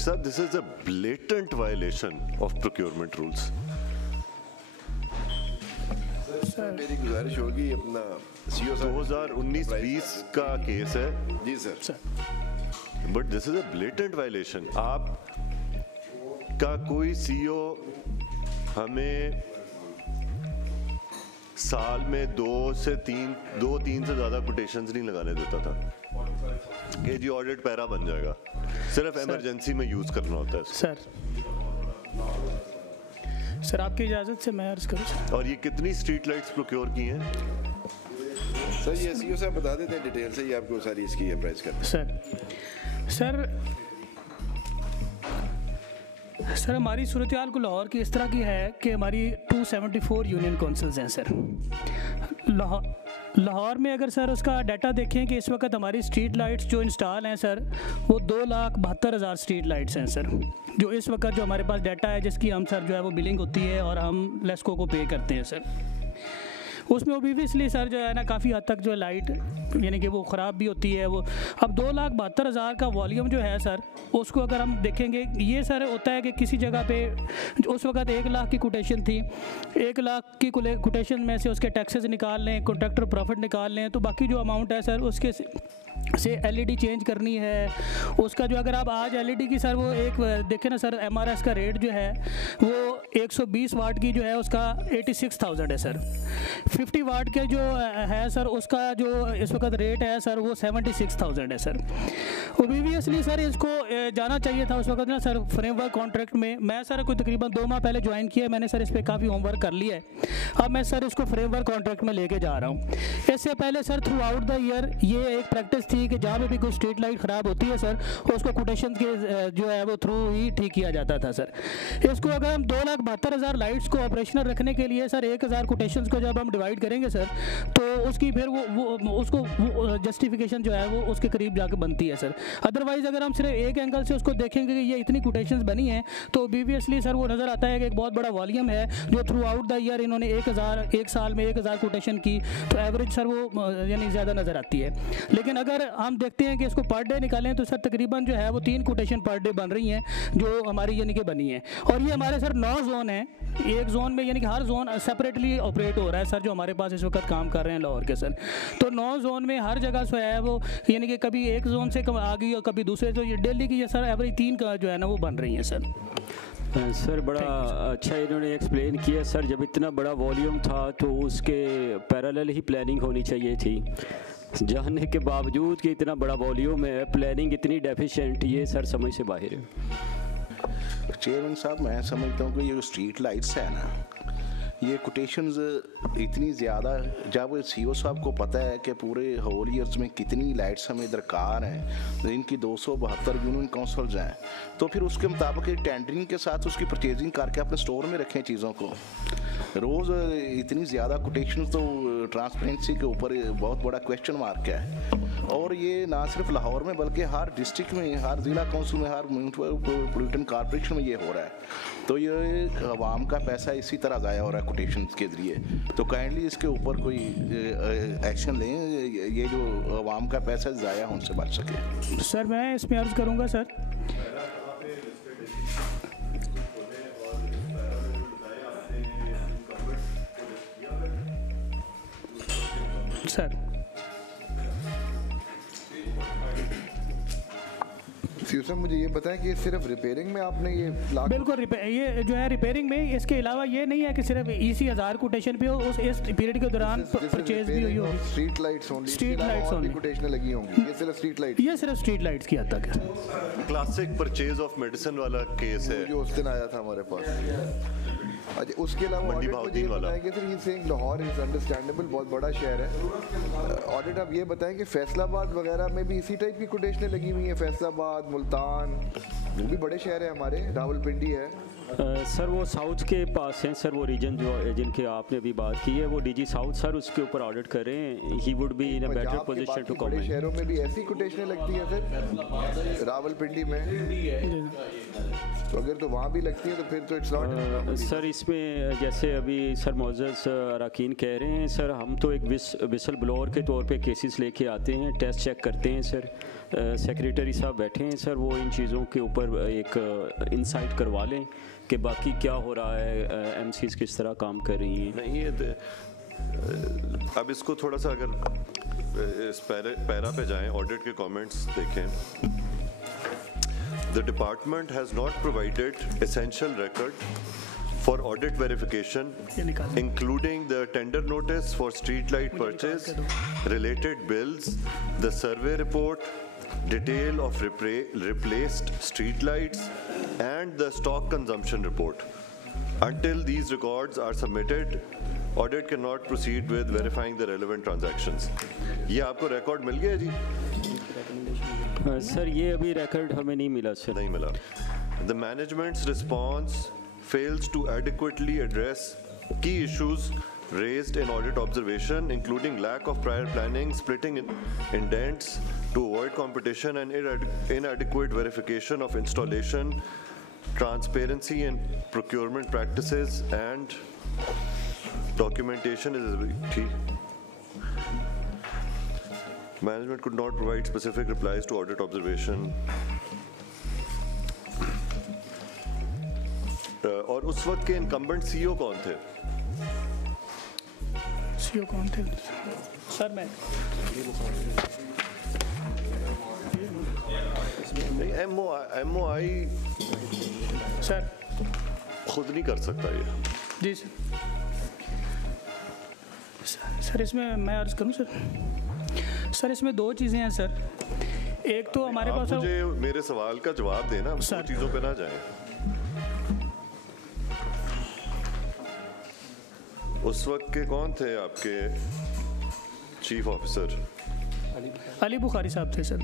Sir, this is a blatant violation of procurement rules. Sir मेरी गुजारिश होगी, अपना CO 2019-20 का केस है जी sir. But this is a blatant violation. आप का कोई CO हमें साल में 2 से 3 से ज्यादा कोटेशंस नहीं लगाने देता था कि जी ऑडिट पैरा बन जाएगा, सिर्फ इमरजेंसी में यूज करना होता है। सर आपकी इजाज़त से मैं अर्ज करूँ। और ये कितनी स्ट्रीट लाइट्स प्रोक्योर की हैं? सर ये CO साहब बता देते हैं डिटेल से, ये आपको सारी इसकी प्राइस करते हैं। सर हमारी सूरत हाल को लाहौर की इस तरह की है कि हमारी 274 यूनियन काउंसिल्स हैं सर। लाहौर में अगर सर उसका डाटा देखें कि इस वक्त हमारी स्ट्रीट लाइट्स जो इंस्टॉल हैं सर वो 2,72,000 स्ट्रीट लाइट्स हैं सर, जो इस वक्त जो हमारे पास डाटा है जिसकी हम सर जो है वो बिलिंग होती है और हम लेस्को को पे करते हैं सर। उसमें ओबियसली सर जो है ना काफ़ी हद तक जो लाइट यानी कि वो ख़राब भी होती है। वो अब 2,72,000 का वॉल्यूम जो है सर उसको अगर हम देखेंगे, ये सर होता है कि किसी जगह पे उस वक्त 1 लाख की कोटेशन थी, 1 लाख की कोटेशन में से उसके टैक्सेस निकाल लें, कॉन्ट्रैक्टर प्रॉफिट निकाल लें, तो बाकी जो अमाउंट है सर उसके से LED चेंज करनी है उसका जो अगर आप आज LED की सर वो एक देखें ना सर MRS का रेट जो है वो 120 वाट की जो है उसका 86,000 है सर। 50 वाट के जो है सर उसका जो इस वक्त रेट है सर वो 76,000 है सर। ओबियसली सर इसको जाना चाहिए था उस वक्त ना सर फ्रेमवर्क कॉन्ट्रैक्ट में। मैं सर कोई तकरीबन 2 माह पहले ज्वाइन किया, मैंने सर इस पर काफ़ी होमवर्क कर लिया है। अब मैं सर इसको फ्रेमवर्क कॉन्ट्रैक्ट में लेके जा रहा हूँ। इससे पहले sir through out the year ये एक प्रैक्टिस थी कि जहाँ पे भी कोई स्ट्रीट लाइट ख़राब होती है सर उसको कोटेशन के जो है वो थ्रू ही ठीक किया जाता था सर। इसको अगर हम 2,72,000 लाइट्स को ऑपरेशनल रखने के लिए सर 1,000 कोटेशन को जब हम डिवाइड करेंगे सर तो उसकी फिर वो उसको वो जस्टिफिकेशन जो है वो उसके करीब जाके बनती है सर। अदरवाइज़ अगर हम सिर्फ एक एंगल से उसको देखेंगे कि ये इतनी कोटेशंस बनी हैं तो ऑब्वियसली सर वो नज़र आता है कि एक बहुत बड़ा वॉल्यूम है जो थ्रू आउट द ईयर इन्होंने 1000 एक साल में 1000 कोटेशन की, तो एवरेज सर वो यानी ज़्यादा नज़र आती है। लेकिन अगर हम देखते हैं कि इसको पर डे निकालें तो सर तकरीबन जो है वो 3 कोटेशन पर डे बन रही हैं जो हमारी यानी कि बनी है। और ये हमारे सर 9 जोन हैं, एक जोन में यानी कि हर जोन सेपरेटली ऑपरेट हो रहा है सर जो हमारे पास इस वक्त काम कर रहे हैं लाहौर के सर। तो 9 जोन में हर जगह जो है वो यानी कि कभी एक जोन से आ गई और कभी दूसरे, तो ये डेली की ये सर एवरेज 3 का जो है ना वो बन रही हैं सर। सर बड़ा अच्छा इन्होंने एक्सप्लेन किया सर। जब इतना बड़ा वॉल्यूम था तो उसके पैरेलल ही प्लानिंग होनी चाहिए थी। जानने के बावजूद कि इतना बड़ा वॉल्यूम है, प्लानिंग इतनी डेफिशिएंट, ये सर समझ से बाहर है। चेयरमैन साहब, मैं समझता हूँ कि ये जो स्ट्रीट लाइट्स है ना, ये कोटेशंस इतनी ज़्यादा, जब सीईओ साहब को पता है कि पूरे होल ईयर्स में कितनी लाइट्स हमें दरकार हैं, इनकी 272 यूनियन काउंसिल्स हैं, तो फिर उसके मुताबिक टेंडरिंग के साथ उसकी परचेजिंग करके अपने स्टोर में रखें चीज़ों को। रोज़ इतनी ज़्यादा कोटेशंस तो ट्रांसपेरेंसी के ऊपर बहुत बड़ा क्वेश्चन मार्क है। और ये ना सिर्फ लाहौर में बल्कि हर डिस्ट्रिक्ट में, हर ज़िला काउंसिल में, हर म्यूनिसिपल कॉर्पोरेशन में ये हो रहा है। तो ये आवाम का पैसा इसी तरह ज़ाया हो रहा है कोटेशन के ज़रिए। तो काइंडली इसके ऊपर कोई एक्शन लें, ये जो आवाम का पैसा ज़ाया उनसे बच सके। सर मैं इसमें अर्ज़ करूँगा सर, सर सर मुझे ये बताएं कि सिर्फ रिपेयरिंग में आपने ये बिल्कुल ये जो है रिपेयरिंग में, इसके अलावा ये नहीं है कि सिर्फ इसी 1000 कोटेशन पे हो, उस इस पीरियड के दौरान परचेज भी हुई होगी। Street lights only, street lights only quotation लगी होंगी, ये सिर्फ स्ट्रीट लाइट, ये सिर्फ स्ट्रीट लाइट्स की हद तक है। क्लासिक परचेज ऑफ मेडिसिन वाला केस है जो उस दिन आया था हमारे पास। अच्छा, उसके अलावा ऑडिट मुझे ये बताएं कि सर ये सेइंग लाहौर इज अंडरस्टैंडेबल, बहुत बड़ा शहर है। ऑडिट आप ये बताएं कि फैसलाबाद वगैरह में भी इसी टाइप की कोटेशनें लगी हुई हैं? फैसलाबाद, मुल्तान, वो भी बड़े शहर है हमारे, रावलपिंडी है। सर वो साउथ के पास हैं सर, वो रीजन जो जिनके आपने अभी बात की है, वो डीजी साउथ सर उसके ऊपर ऑडिट कर रहे हैं। He would be in a better position to comment. शहरों में भी ऐसी कोटेशनें लगती हैं सर रावलपिंडी में? तो अगर तो वहाँ भी लगती है तो फिर तो इट्स नॉट सर। इसमें जैसे अभी सर मोअज़्ज़ज़ अरकान कह रहे हैं सर, हम तो एक विसल ब्लोअर के तौर पे केसेस लेके आते हैं, टेस्ट चेक करते हैं सर। सेक्रेटरी साहब बैठे हैं सर, वो इन चीज़ों के ऊपर एक इंसाइट करवा लें कि बाकी क्या हो रहा है, एमसीज किस तरह काम कर रही हैं। नहीं ये अब इसको थोड़ा सा अगर इस पैरा पे जाएं, ऑडिट के कमेंट्स देखें। The department has not provided essential record for audit verification, including the tender notice for street light purchase, related bills, the survey report, detail of replaced street lights, and the stock consumption report. Until these records are submitted, audit cannot proceed with verifying the relevant transactions. ये आपको record मिल गया जी? Sir ये अभी record हमें नहीं मिला sir. नहीं मिला। The management's response fails to adequately address key issues raised in audit observation, including lack of prior planning, splitting indents to avoid competition, and inadequate verification of installation, transparency in procurement practices, and documentation is key. Management could not provide specific replies to audit observation. और उस वक्त के incumbent CEO कौन थे? CEO कौन थे sir? मैं MOI sir खुद नहीं कर सकता ये। जी सर इसमें मैं अर्ज करूं सर इसमें 2 चीज़ें हैं सर। एक तो हमारे पास मुझे मेरे सवाल का जवाब देना, सर चीज़ों पे ना जाएं। उस वक्त के कौन थे आपके चीफ ऑफिसर? अली बुखारी साहब थे सर।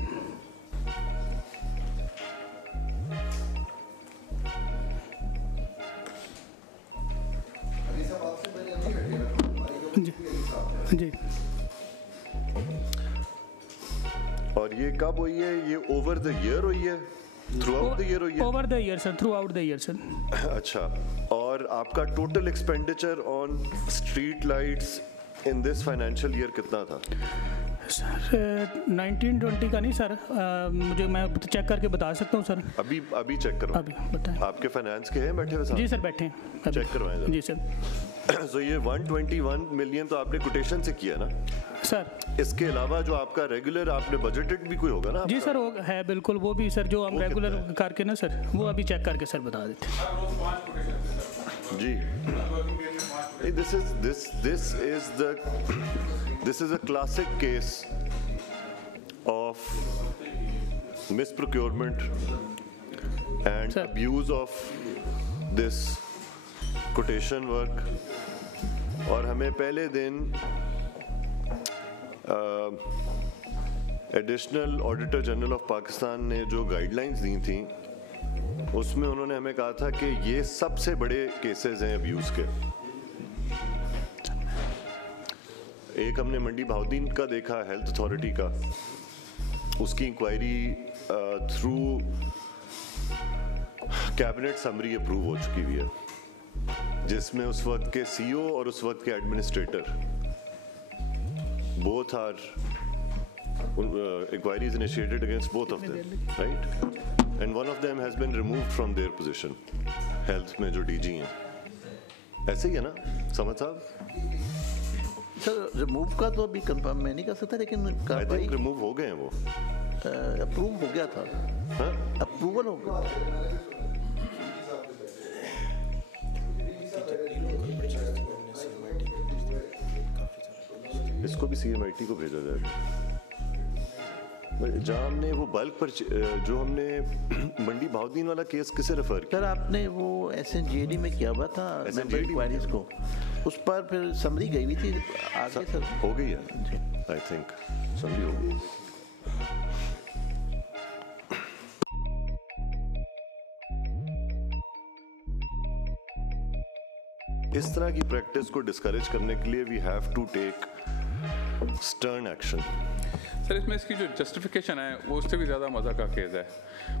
और ये कब हुई है? ये ओवर द ईयर हुई है? थ्रू आउट द ईयर हुई है? Over the year sir, through out the year sir. अच्छा, और आपका total expenditure on street lights in this financial year कितना था? सर 19-20 का नहीं सर, मुझे मैं चेक करके बता सकता हूँ सर। अभी चेक करो। अभी बताएं। आपके फाइनेंस के हैं बैठे हुए साहब? जी सर बैठे हैं, चेक करवाएं जी सर। सो ये 121 मिलियन तो आपने कोटेशन से किया ना सर? इसके अलावा जो आपका रेगुलर आपने बजेटेड भी कोई होगा ना? जी सर वो है बिल्कुल, वो भी सर जो हम रेगुलर करके ना सर, वो अभी चेक करके सर बता देते जी। This is a classic case of misprocurement and abuse of this quotation work. और हमें पहले दिन additional auditor general of Pakistan ने जो गाइडलाइंस दी थी उसमें उन्होंने हमें कहा था कि ये सबसे बड़े केसेस हैं अब्यूज़ के। एक हमने मंडी बहाउद्दीन का देखा, हेल्थ अथॉरिटी का, उसकी inquiry through cabinet summary approve हो चुकी हुई है, जिसमें उस वक्त के सीईओ और उस वक्त के administrator both are inquiries initiated against both of them, right? And one of them has been removed from their position, health में जो DG हैं। ऐसे ही है ना समझ साहब? सर रिमूव का तो अभी कंफर्म मैं नहीं कर सकता, लेकिन आई थिंक रिमूव हो गए हैं वो। अप्रूव हो गया था। हाँ? अप्रूवल हो गया। इसको भी CMIT को भेजा जाएगा। जहाँ हमने वो बल्क पर जो हमने मंडी बहाउद्दीन वाला केस किसे रेफर किया? सर आपने वो SNJD में किया हुआ था मेंबर इंक्वायरीज को, उस पर फिर समरी गई हुई थी आगे सर। हो गई है आई थिंक समरी हो गई। इस तरह की प्रैक्टिस को डिस्करेज करने के लिए we have to take stern action. Sir इसमें इसकी जो जस्टिफिकेशन है वो उससे भी ज़्यादा मज़ा का केस है,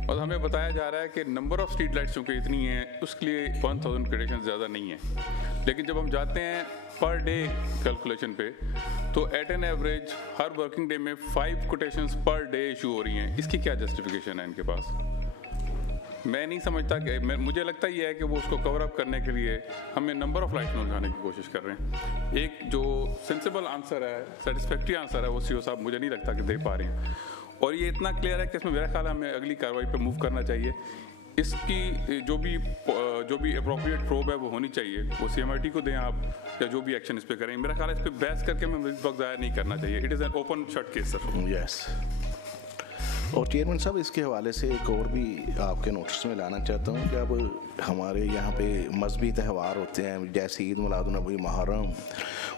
और हमें बताया जा रहा है कि नंबर ऑफ़ स्ट्रीट लाइट्स चूँकि इतनी हैं उसके लिए 1000 कोटेशन ज़्यादा नहीं है, लेकिन जब हम जाते हैं पर डे कैलकुलेशन पे तो एट एन एवरेज हर वर्किंग डे में 5 कोटेशंस पर डे इशू हो रही हैं। इसकी क्या जस्टिफिकेशन है इनके पास? मैं नहीं समझता कि मुझे लगता ये है कि वो उसको कवर अप करने के लिए हमें नंबर ऑफ़ लाइट्स में उलझाने की कोशिश कर रहे हैं। एक जो सेंसिबल आंसर है, सेटिस्फैक्ट्री आंसर है, वो सीओ साहब मुझे नहीं लगता कि दे पा रहे हैं, और ये इतना क्लियर है कि इसमें मेरा ख्याल है हमें अगली कार्रवाई पे मूव करना चाहिए। इसकी जो भी अप्रोप्रिएट प्रोब है वो होनी चाहिए, वो CMIT को दें आप, या जो भी एक्शन इस पर करें। मेरा ख्याल है इस पर बहस करके हमें वक्त ज़ाया नहीं करना चाहिए। It is an open shut case sir. Yes. और चेयरमैन साहब इसके हवाले से एक और भी आपके नोटिस में लाना चाहता हूँ कि अब हमारे यहाँ पे मजहबी त्यौहार होते हैं जैसे ईद मिलादुन्नबी, मुहर्रम,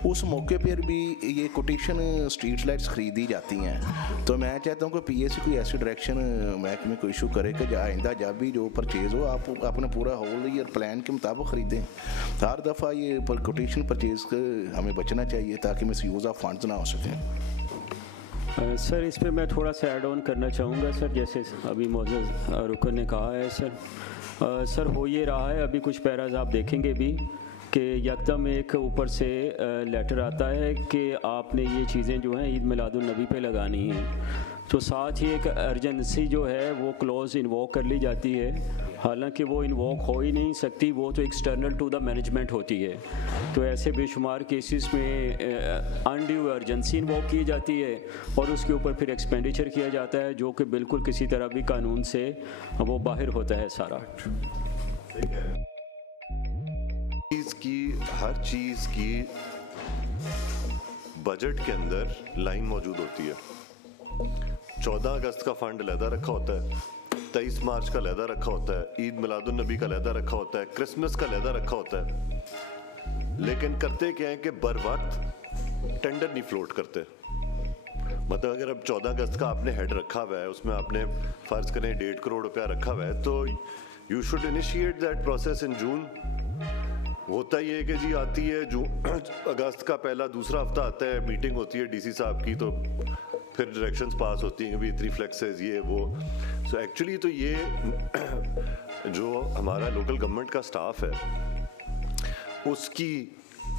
उस मौके पर भी ये कोटेशन स्ट्रीट लाइट्स ख़रीदी जाती हैं। तो मैं चाहता हूँ कि PSC कोई ऐसी डायरेक्शन महकमे को इशू करे कि आइंदा जब भी जो परचेज़ हो आप अपने पूरा होल ईयर प्लान के मुताबिक ख़रीदें। हर दफ़ा ये कोटेशन परचेज़ हमें बचना चाहिए ताकि मिसयूज़ ऑफ फंड्स ना हो सकें। सर इस पे मैं थोड़ा सा ऐड ऑन करना चाहूँगा सर, जैसे अभी मोअज़्ज़ज़ रुकन ने कहा है सर। सर हो ये रहा है, अभी कुछ पैराज आप देखेंगे भी कि यकदम एक ऊपर से लेटर आता है कि आपने ये चीज़ें जो हैं ईद मिलादुन्नबी पे लगानी हैं, तो साथ ही एक अर्जेंसी जो है वो क्लॉज इन्वोक कर ली जाती है, हालांकि वो इन्वोक हो ही नहीं सकती, वो तो एक्सटर्नल टू द मैनेजमेंट होती है। तो ऐसे बेशुमार केसेस में अनड्यू अर्जेंसी इन्वोक की जाती है और उसके ऊपर फिर एक्सपेंडिचर किया जाता है, जो कि बिल्कुल किसी तरह भी कानून से वो बाहर होता है सारा। हर चीज़ की बजट के अंदर लाइन मौजूद होती है। 14 अगस्त का फंड लहदा रखा होता है, 23 मार्च का लहदा रखा होता है, ईद मिलादुन्नबी का लहदा रखा होता है, क्रिसमस का लहदा रखा होता है, लेकिन करते क्या है कि बर वक्त टेंडर नहीं फ्लोट करते। मतलब अगर अब 14 अगस्त का आपने हेड रखा हुआ है, उसमें आपने फ़र्ज़ करें 1.5 करोड़ रुपया रखा हुआ है, तो you should initiate that process in June. होता ये है कि जी आती है अगस्त का पहला दूसरा हफ्ता आता है, मीटिंग होती है DC साहब की, तो फिर डायरेक्शंस पास होती हैं, कभी रिफ्लेक्सेस ये वो। सो एक्चुअली तो ये जो हमारा लोकल गवर्नमेंट का स्टाफ है उसकी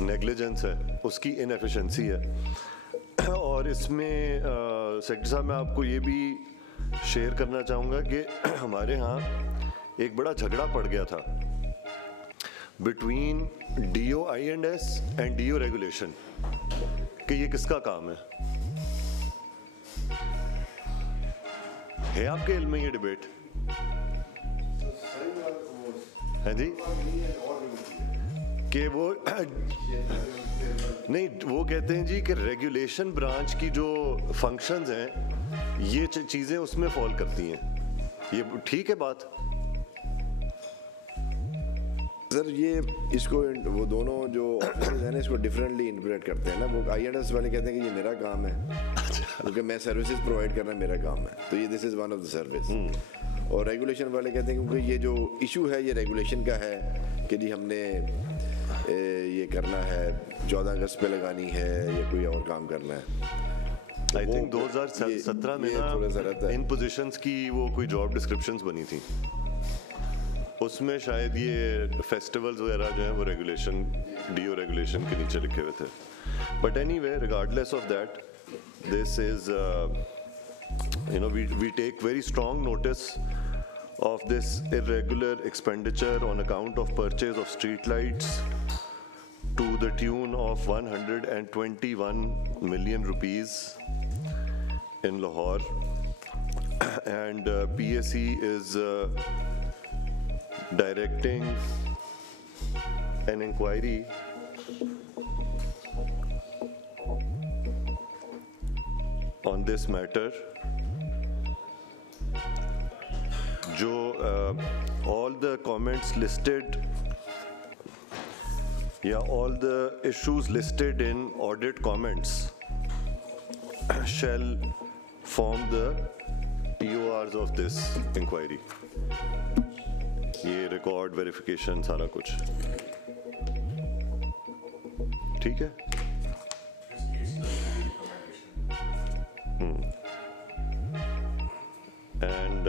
नेग्लिजेंस है, उसकी इनएफिशिएंसी है। और इसमें सेक्रेटरी साहब मैं आपको ये भी शेयर करना चाहूँगा कि हमारे यहाँ एक बड़ा झगड़ा पड़ गया था between DOI&S and DO regulation कि ये किसका काम है आपके इल्म में ये डिबेट? है जी कि वो नहीं, वो कहते हैं जी कि रेगुलेशन ब्रांच की जो फंक्शंस हैं ये चीज़ें उसमें फॉल करती हैं। ये ठीक है बात? सर ये इसको वो दोनों जो ऑफिसर्स हैं ना इसको डिफरेंटली इंटरप्रेट करते हैं ना। वो INS वाले कहते हैं कि ये मेरा काम है क्योंकि मैं सर्विसेज प्रोवाइड करना मेरा काम है, तो ये this is one of the service. और रेगुलेशन वाले कहते हैं क्योंकि ये जो इशू है ये रेगुलेशन का है कि जी हमने ये करना है, 14 अगस्त पे लगानी है या कोई और काम करना है। आई थिंक 2017 में ना इन पोजीशंस की वो कोई जॉब डिस्क्रिप्शंस बनी थी, उसमें शायद ये फेस्टिवल्स वगैरह जो हैं वो रेगुलेशन DO रेगुलेशन के नीचे लिखे हुए थे। But anyway regardless of that this is we take very strong notice of this irregular expenditure on account of purchase of street lights to the tune of 121 million rupees in Lahore, and PSE is directing an inquiry on this matter. जो all the comments listed या all the issues listed in audit comments shall form the TORs of this inquiry. ये record verification सारा कुछ ठीक है। And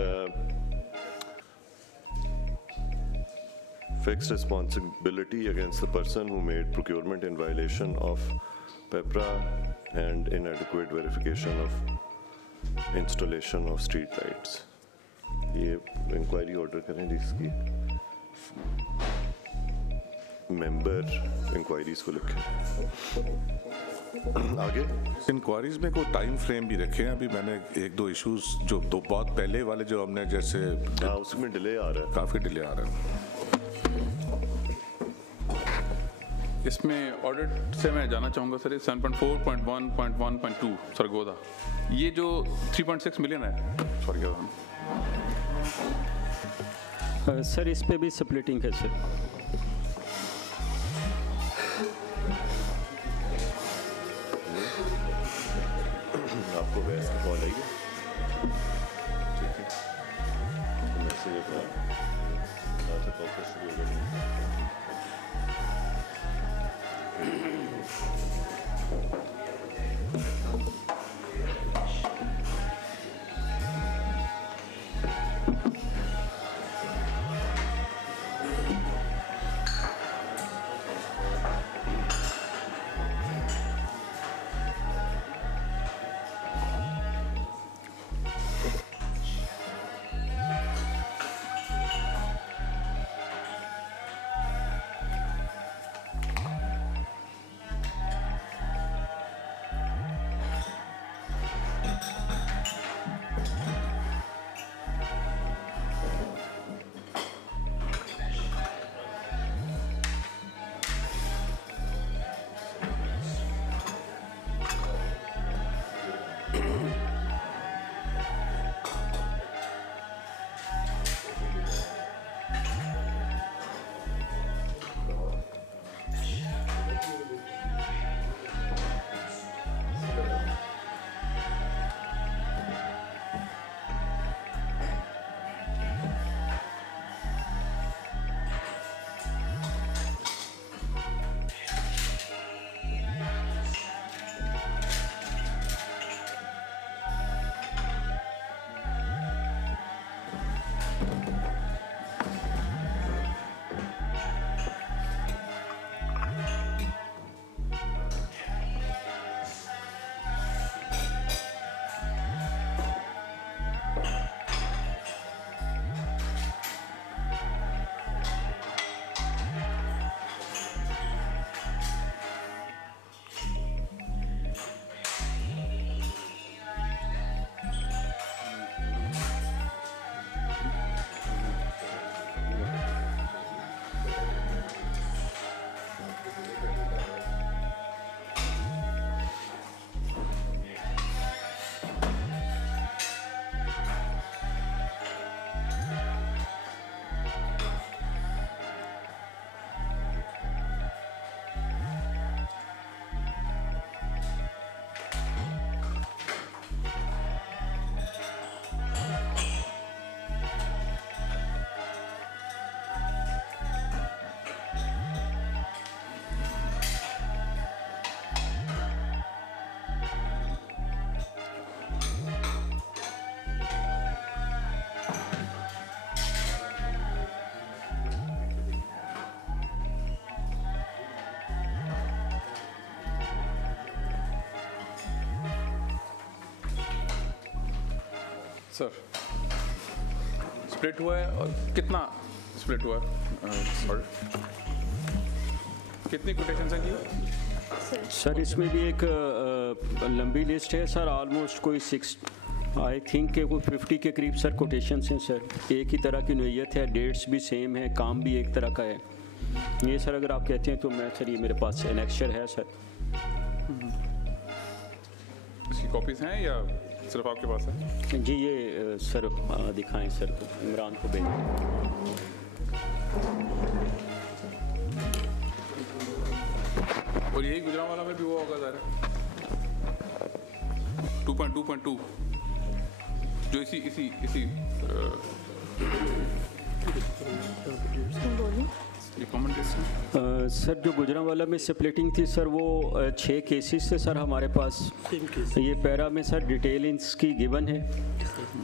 fixed responsibility against the person who made procurement in violation of PEPRA and inadequate verification of installation of street lights. ये inquiry order करें जिसकी member inquiries को लिखें। आगे इंक्वायरीज में कोई टाइम फ्रेम भी रखे हैं? अभी मैंने एक दो इश्यूज जो दो बहुत पहले वाले जो हमने जैसे उसमें डिले आ रहा है, काफ़ी डिले आ रहा है। इसमें ऑडिट से मैं जाना चाहूँगा सर 7.4.1.1.2 सरगोदा, ये जो 3.6 मिलियन है सॉरी सर इस पे भी स्प्लिटिंग है सर। आपको वैस की कॉल आएगी, ठीक है, मैसेज अपना कॉल शुरू हो गया। सर स्प्लिट हुआ है और कितना स्प्लिट हुआ है? सॉरी, कितनी कोटेशंस हैं जी? सर इसमें भी एक लंबी लिस्ट है सर, ऑलमोस्ट कोई 6 आई थिंक के कोई 50 के करीब सर कोटेशंस हैं सर। एक ही तरह की नोयत है, डेट्स भी सेम है, काम भी एक तरह का है। ये सर अगर आप कहते हैं तो मैं सर ये मेरे पास एनेक्चर है सर। इसकी कॉपीज हैं या सिर्फ आपके पास है? जी ये सर दिखाएं सर को, इमरान को भेजें। और यही गुजरांवाला में भी हुआ होगा ज़रा 2.2.2 जो इसी सर जो गुजरांवाला में स्प्लिटिंग थी सर वो 6 केसेस थे सर हमारे पास। ये पैरा में सर डिटेल इसकी गिवन है,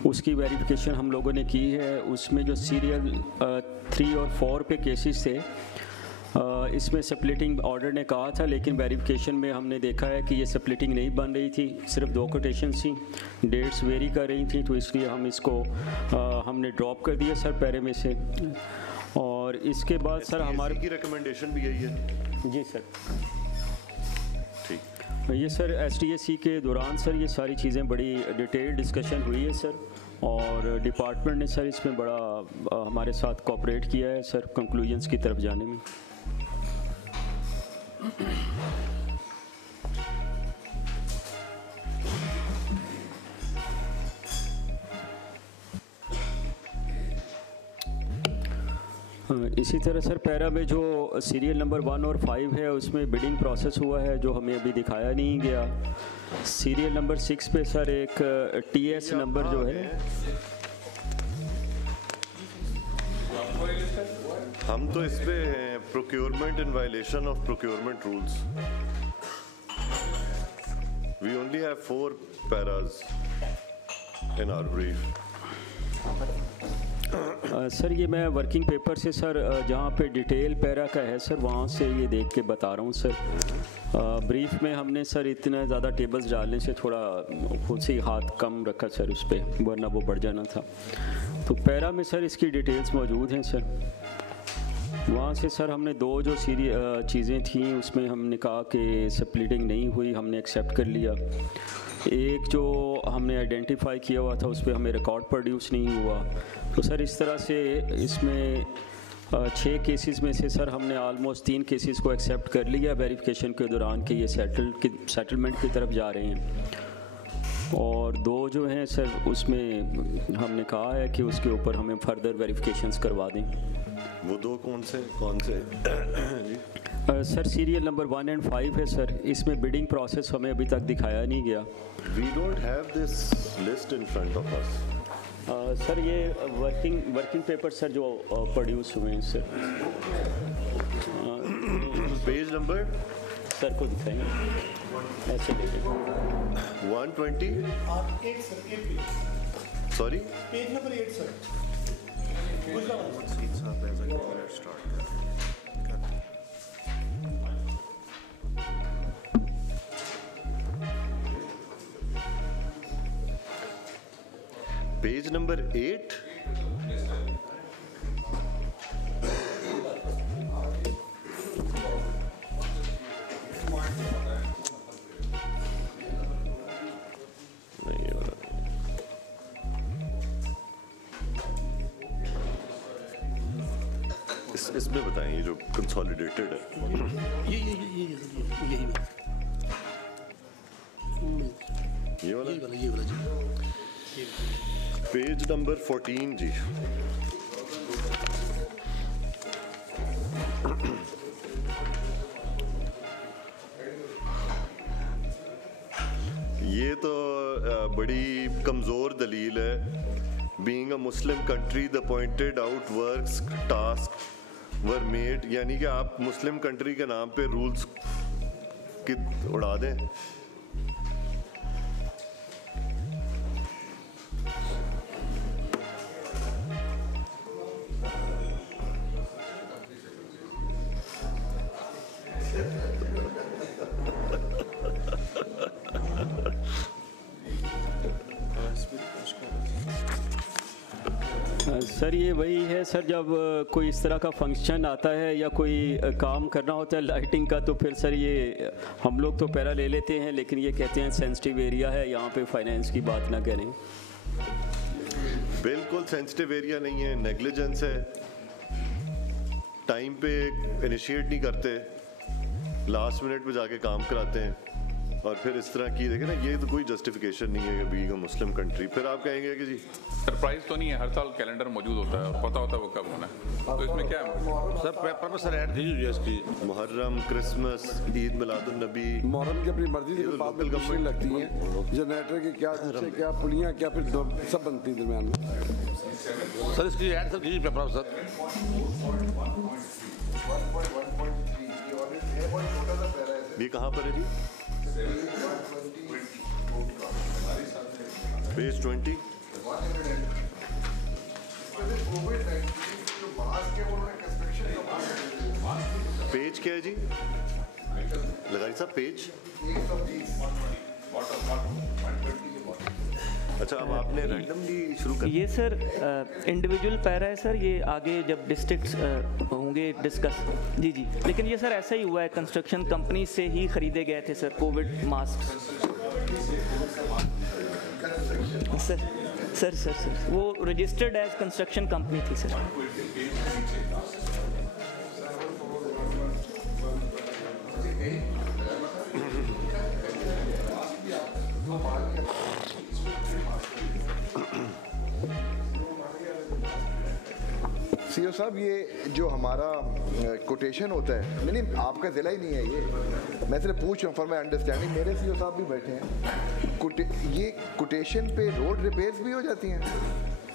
उसकी वेरिफिकेशन हम लोगों ने की है। उसमें जो सीरियल 3 और 4 पे केसेस थे इसमें स्प्लिटिंग ऑर्डर ने कहा था, लेकिन वेरिफिकेशन में हमने देखा है कि ये स्प्लिटिंग नहीं बन रही थी, सिर्फ 2 कोटेशन थी, डेट्स वेरी कर रही थी, तो इसलिए हम इसको हमने ड्रॉप कर दिया सर पैरे में से। और इसके बाद सर हमारे की रिकमेंडेशन भी यही है? जी सर ठीक। ये सर STAC के दौरान सर ये सारी चीज़ें बड़ी डिटेल डिस्कशन हुई है सर, और डिपार्टमेंट ने सर इसमें बड़ा हमारे साथ कोऑपरेट किया है सर कंक्लूजन्स की तरफ जाने में। इसी तरह सर पैरा में जो सीरियल नंबर 1 और 5 है उसमें बिडिंग प्रोसेस हुआ है जो हमें अभी दिखाया नहीं गया। सीरियल नंबर 6 पे सर एक TS नंबर जो है, हम तो इस पे हैं procurement in violation of procurement rules. We only have 4 paras in our brief. Sir ये मैं वर्किंग पेपर से सर जहाँ पे डिटेल पैरा का है सर वहाँ से ये देख के बता रहा हूँ सर। ब्रीफ में हमने सर इतने ज़्यादा टेबल्स डालने से थोड़ा खुद से हाथ कम रखा सर उस पर, वरना वो बढ़ जाना था। तो पैरा में सर इसकी डिटेल्स मौजूद हैं सर। वहाँ से सर हमने 2 जो चीज़ें थी उसमें हमने कहा कि स्प्लिटिंग नहीं हुई, हमने एक्सेप्ट कर लिया। एक जो हमने आइडेंटिफाई किया हुआ था उस पर हमें रिकॉर्ड प्रोड्यूस नहीं हुआ। तो सर इस तरह से इसमें 6 केसेस में से सर हमने ऑलमोस्ट 3 केसेस को एक्सेप्ट कर लिया वेरिफिकेशन के दौरान कि ये सेटलमेंट की तरफ जा रहे हैं, और 2 जो हैं सर उसमें हमने कहा है कि उसके ऊपर हमें फर्दर वेरिफिकेशंस करवा दें। वो 2 कौन से जी? सर सीरियल नंबर 1 और 5 है सर, इसमें बिडिंग प्रोसेस हमें अभी तक दिखाया नहीं गया। We don't have this list in front of us. Sir ये वर्किंग पेपर सर जो प्रोड्यूस हुए हैं सर। पेज नंबर सर को दिखाएंगे ऐसे देखिए 120 sorry page number 8 sir. Page number 8। इसमें बताएं ये जो कंसोलिडेटेड है ये वाला पेज नंबर 14 जी। ये तो बड़ी कमज़ोर दलील है। Being a Muslim country, the pointed out works task were made, यानी कि आप मुस्लिम कंट्री के नाम पे रूल्स की उड़ा दें। सर ये वही है सर, जब कोई इस तरह का फंक्शन आता है या कोई काम करना होता है लाइटिंग का, तो फिर सर ये हम लोग तो पैरा ले लेते हैं, लेकिन ये कहते हैं सेंसिटिव एरिया है, यहाँ पे फाइनेंस की बात ना करें। बिल्कुल सेंसिटिव एरिया नहीं है, नेग्लिजेंस है, टाइम पे इनिशिएट नहीं करते, लास्ट मिनट पे जाके काम कराते हैं और फिर इस तरह की देखें ना, ये तो कोई जस्टिफिकेशन नहीं है बीइंग अ मुस्लिम कंट्री। फिर आप कहेंगे कि जी सरप्राइज तो नहीं है, हर साल कैलेंडर मौजूद होता है और पता होता है वो कब होना है, तो इसमें क्या है सर पेपर में सर ऐड की हुई है इसकी। मुहर्रम, क्रिसमस, ईद मिलादुन नबी, मुहर्रम की अपनी मर्जी से बाद में मशीन लगती हैं, जनरेटर की क्या क्या पुलियाँ क्या फिर सब बनती है दरमियान में। सर इसकी ऐड सर कीजिए पेपर सर। ये कहाँ पर है जी? पेज 20। पेज क्या है जी? लगाई साहब पेज। अच्छा, अब आपने रैंडमली शुरू कर ये सर इंडिविजुअल पैरा है सर, ये आगे जब डिस्ट्रिक्ट्स होंगे डिस्कस। जी जी, लेकिन ये सर ऐसा ही हुआ है, कंस्ट्रक्शन कंपनी से ही खरीदे गए थे सर कोविड मास्क। सर वो रजिस्टर्ड एज कंस्ट्रक्शन कंपनी थी सर। सीओ साहब, ये जो हमारा कोटेशन होता है, नहीं आपका ज़िला ही नहीं है ये, मैं सिर्फ पूछ रहा हूँ फॉर माई अंडरस्टैंडिंग, मेरे सीओ साहब भी बैठे हैं, ये कोटेशन पे रोड रिपेयर्स भी हो जाती हैं?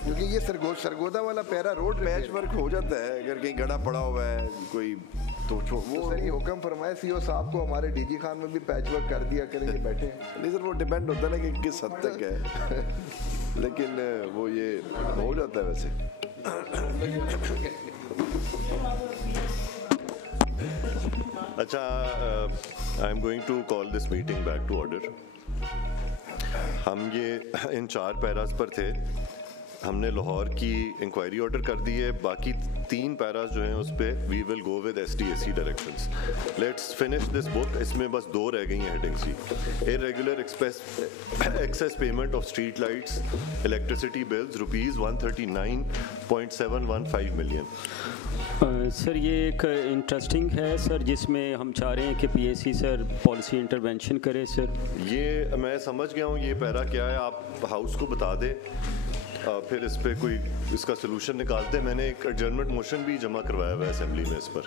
क्योंकि ये सरगोदा वाला पैरा रोड पैच वर्क हो जाता है, अगर कहीं गड़ा पड़ा हुआ है कोई तो वो सर ये हुक्म फरमाए सीओ साहब को हमारे डीजी खान में भी पैच वर्क कर दिया करेंगे बैठे हैं। नहीं सर, वो डिपेंड होता है ना कि किस हद तक है लेकिन वो ये हो जाता है वैसे। अच्छा, I am going to call this meeting back to order. हम ये इन 4 पैरास पर थे, हमने लाहौर की इंक्वायरी ऑर्डर कर दी है, बाकी 3 पैरास जो हैं उस पर we will go with SDAC directions. Let's finish this book. इसमें बस 2 रह गई हैं हेडिंग्स ही। Irregular excess payment of street lights, electricity bills rupees 139.715 million. Sir ये एक इंटरेस्टिंग है सर, जिसमें हम चाह रहे हैं कि PAC सर पॉलिसी इंटरवेंशन करे सर। ये मैं समझ गया हूँ ये पैरा क्या है, आप हाउस को बता दें, फिर इस पर कोई इसका सलूशन निकालते हैं। मैंने एक एडजर्नमेंट मोशन भी जमा करवाया हुआ है असेंबली में इस पर।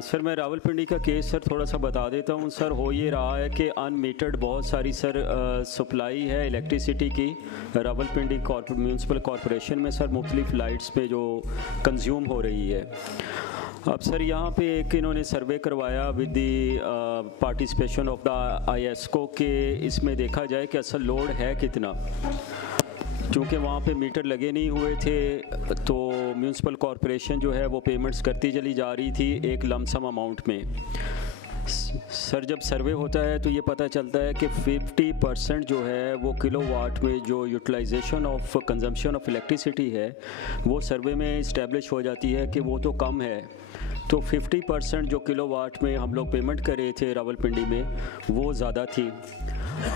सर मैं रावलपिंडी का केस सर थोड़ा सा बता देता हूँ सर। हो ये रहा है कि अनमीटर्ड बहुत सारी सर सप्लाई है इलेक्ट्रिसिटी की रावलपिंडी म्यूनसिपल कॉरपोरेशन में सर, मुख्तलिफ लाइट्स पे जो कंज्यूम हो रही है। अब सर यहाँ पे एक इन्होंने सर्वे करवाया with the participation of the ISCO के, इसमें देखा जाए कि असल लोड है कितना। चूँकि वहाँ पे मीटर लगे नहीं हुए थे तो म्यूनसिपल कॉरपोरेशन जो है वो पेमेंट्स करती चली जा रही थी एक लमसम अमाउंट में। सर जब सर्वे होता है तो ये पता चलता है कि 50% जो है वो किलोवाट में जो utilisation of consumption of electricity है वो सर्वे में इस्टेब्लिश हो जाती है कि वो तो कम है। तो 50% जो किलोवाट में हम लोग पेमेंट कर रहे थे रावलपिंडी में वो ज़्यादा थी।